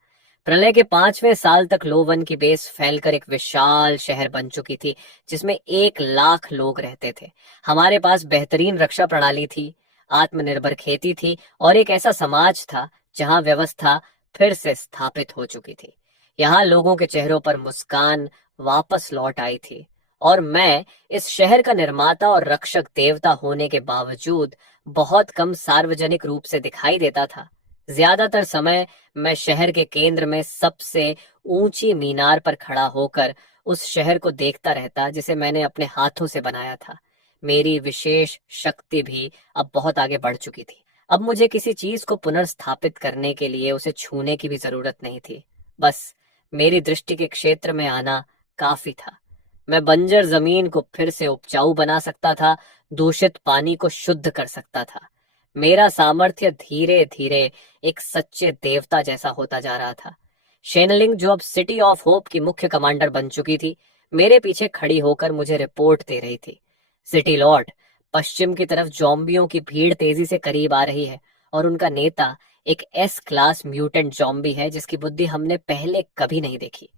प्रलय के 5वें साल तक लोवन की बेस फैलकर एक विशाल शहर बन चुकी थी, जिसमें 1 लाख लोग रहते थे। हमारे पास बेहतरीन रक्षा प्रणाली थी, आत्मनिर्भर खेती थी और एक ऐसा समाज था जहां व्यवस्था फिर से स्थापित हो चुकी थी। यहाँ लोगों के चेहरों पर मुस्कान वापस लौट आई थी, और मैं इस शहर का निर्माता और रक्षक देवता होने के बावजूद बहुत कम सार्वजनिक रूप से दिखाई देता था। ज्यादातर समय मैं शहर के केंद्र में सबसे ऊंची मीनार पर खड़ा होकर उस शहर को देखता रहता जिसे मैंने अपने हाथों से बनाया था। मेरी विशेष शक्ति भी अब बहुत आगे बढ़ चुकी थी। अब मुझे किसी चीज को पुनर्स्थापित करने के लिए उसे छूने की भी जरूरत नहीं थी। बस मेरी दृष्टि के क्षेत्र में आना काफी था। मैं बंजर जमीन को फिर से उपजाऊ बना सकता था, दूषित पानी को शुद्ध कर सकता था। मेरा सामर्थ्य धीरे धीरे एक सच्चे देवता जैसा होता जा रहा था। शेनलिंग, जो अब सिटी ऑफ होप की मुख्य कमांडर बन चुकी थी, मेरे पीछे खड़ी होकर मुझे रिपोर्ट दे रही थी। सिटी लॉर्ड, पश्चिम की तरफ जॉम्बियों की भीड़ तेजी से करीब आ रही है, और उनका नेता एक एस क्लास म्यूटेंट जॉम्बी है जिसकी बुद्धि हमने पहले कभी नहीं देखी।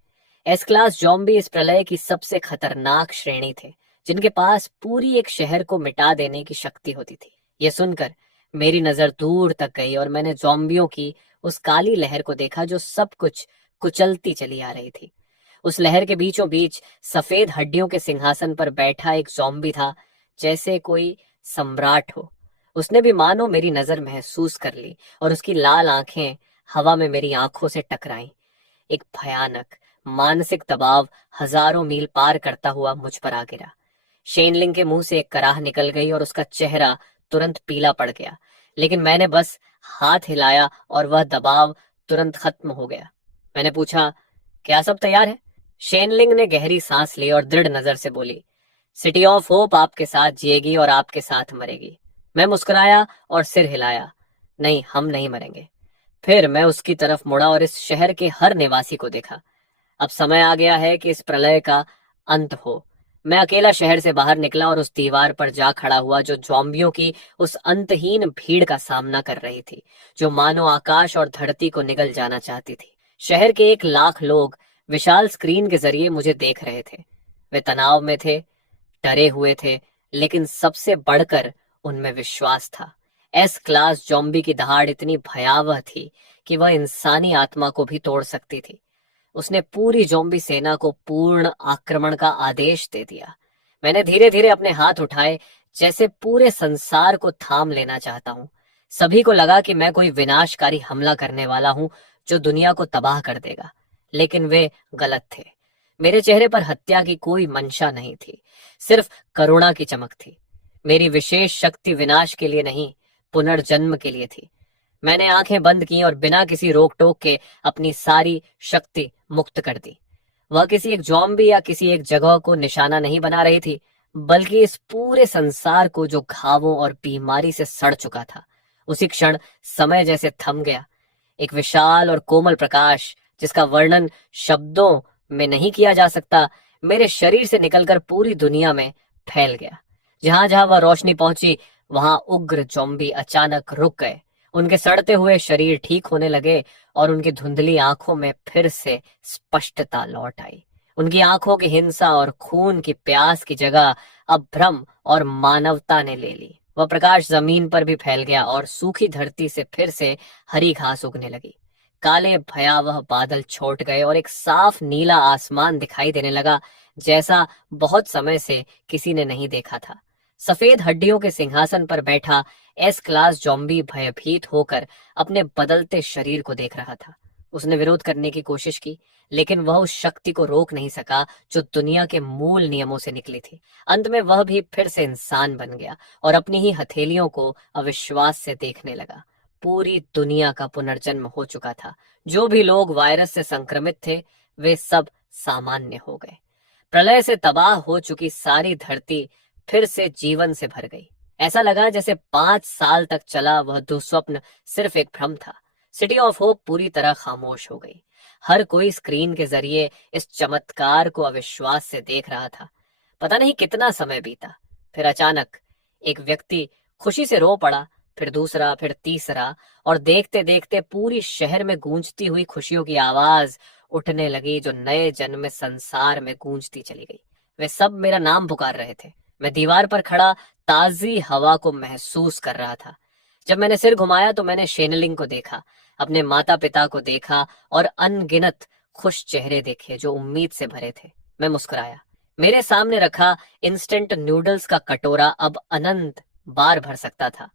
एस क्लास जॉम्बी इस प्रलय की सबसे खतरनाक श्रेणी थे, जिनके पास पूरी एक शहर को मिटा देने की शक्ति होती थी। यह सुनकर मेरी नजर दूर तक गई और मैंने जॉम्बियों की उस काली लहर को देखा जो सब कुछ कुचलती चली आ रही थी। उस लहर के बीचों बीच सफेद हड्डियों के सिंहासन पर बैठा एक जॉम्बी था, जैसे कोई सम्राट हो। उसने भी मानो मेरी नजर महसूस कर ली और उसकी लाल आंखें हवा में मेरी आंखों से टकराईं। एक भयानक मानसिक दबाव हजारों मील पार करता हुआ मुझ पर आ गिरा। शेनलिंग के मुंह से एक कराह निकल गई और उसका चेहरा तुरंत पीला पड़ गया, लेकिन मैंने बस हाथ हिलाया और वह दबाव तुरंत खत्म हो गया। मैंने पूछा, क्या सब तैयार है? शेनलिंग ने गहरी सांस ली और दृढ़ नजर से बोली, सिटी ऑफ होप आपके साथ जिएगी और आपके साथ मरेगी। मैं मुस्कुराया और सिर हिलाया, नहीं, हम नहीं मरेंगे। फिर मैं उसकी तरफ मुड़ा और इस शहर के हर निवासी को देखा। अब समय आ गया है कि इस प्रलय का अंत हो। मैं अकेला शहर से बाहर निकला और उस दीवार पर जा खड़ा हुआ जो ज़ॉम्बियों की उस अंतहीन भीड़ का सामना कर रही थी, जो मानो आकाश और धरती को निगल जाना चाहती थी। शहर के 1 लाख लोग विशाल स्क्रीन के जरिए मुझे देख रहे थे। वे तनाव में थे, डरे हुए थे, लेकिन सबसे बढ़कर उनमें विश्वास था। एस क्लास जॉम्बी की दहाड़ इतनी भयावह थी कि वह इंसानी आत्मा को भी तोड़ सकती थी। उसने पूरी ज़ॉम्बी सेना को पूर्ण आक्रमण का आदेश दे दिया। मैंने धीरे धीरे अपने हाथ उठाए, जैसे पूरे संसार को थाम लेना चाहता हूँ। सभी को लगा कि मैं कोई विनाशकारी हमला करने वाला हूँ जो दुनिया को तबाह कर देगा, लेकिन वे गलत थे। मेरे चेहरे पर हत्या की कोई मंशा नहीं थी, सिर्फ करुणा की चमक थी। मेरी विशेष शक्ति विनाश के लिए नहीं, पुनर्जन्म के लिए थी। मैंने आंखें बंद की और बिना किसी रोक टोक के अपनी सारी शक्ति मुक्त कर दी। वह किसी एक जॉम्बी या किसी एक जगह को निशाना नहीं बना रही थी, बल्कि इस पूरे संसार को जो घावों और बीमारी से सड़ चुका था। उसी क्षण समय जैसे थम गया। एक विशाल और कोमल प्रकाश, जिसका वर्णन शब्दों में नहीं किया जा सकता, मेरे शरीर से निकलकर पूरी दुनिया में फैल गया। जहां जहां वह रोशनी पहुंची, वहां उग्र ज़ॉम्बी अचानक रुक गए। उनके सड़ते हुए शरीर ठीक होने लगे और उनकी धुंधली आंखों में फिर से स्पष्टता लौट आई। उनकी आंखों की हिंसा और खून की प्यास की जगह अब भ्रम और मानवता ने ले ली। वह प्रकाश जमीन पर भी फैल गया और सूखी धरती से फिर से हरी घास उगने लगी। काले भयावह बादल छूट गए और एक साफ नीला आसमान दिखाई देने लगा, जैसा बहुत समय से किसी ने नहीं देखा था। सफेद हड्डियों के सिंहासन पर बैठा एस क्लास जॉम्बी भयभीत होकर अपने बदलते शरीर को देख रहा था। उसने विरोध करने की कोशिश की, लेकिन वह उस शक्ति को रोक नहीं सका जो दुनिया के मूल नियमों से निकली थी। अंत में वह भी फिर से इंसान बन गया और अपनी ही हथेलियों को अविश्वास से देखने लगा। पूरी दुनिया का पुनर्जन्म हो चुका था। जो भी लोग वायरस से संक्रमित थे, वे सब सामान्य हो गए। प्रलय से तबाह हो चुकी सारी धरती फिर से जीवन से भर गई। ऐसा लगा जैसे 5 साल तक चला वह दुस्वप्न सिर्फ एक भ्रम था। सिटी ऑफ होप पूरी तरह खामोश हो गई। हर कोई स्क्रीन के जरिए इस चमत्कार को अविश्वास से देख रहा था। पता नहीं कितना समय बीता, फिर अचानक एक व्यक्ति खुशी से रो पड़ा, फिर दूसरा, फिर तीसरा, और देखते देखते पूरी शहर में गूंजती हुई खुशियों की आवाज उठने लगी, जो नए जन्म संसार में गूंजती चली गई। वे सब मेरा नाम पुकार रहे थे। मैं दीवार पर खड़ा ताजी हवा को महसूस कर रहा था। जब मैंने सिर घुमाया तो मैंने शेनलिंग को देखा, अपने माता पिता को देखा और अनगिनत खुश चेहरे देखे जो उम्मीद से भरे थे। मैं मुस्कुराया। मेरे सामने रखा इंस्टेंट नूडल्स का कटोरा अब अनंत बार भर सकता था।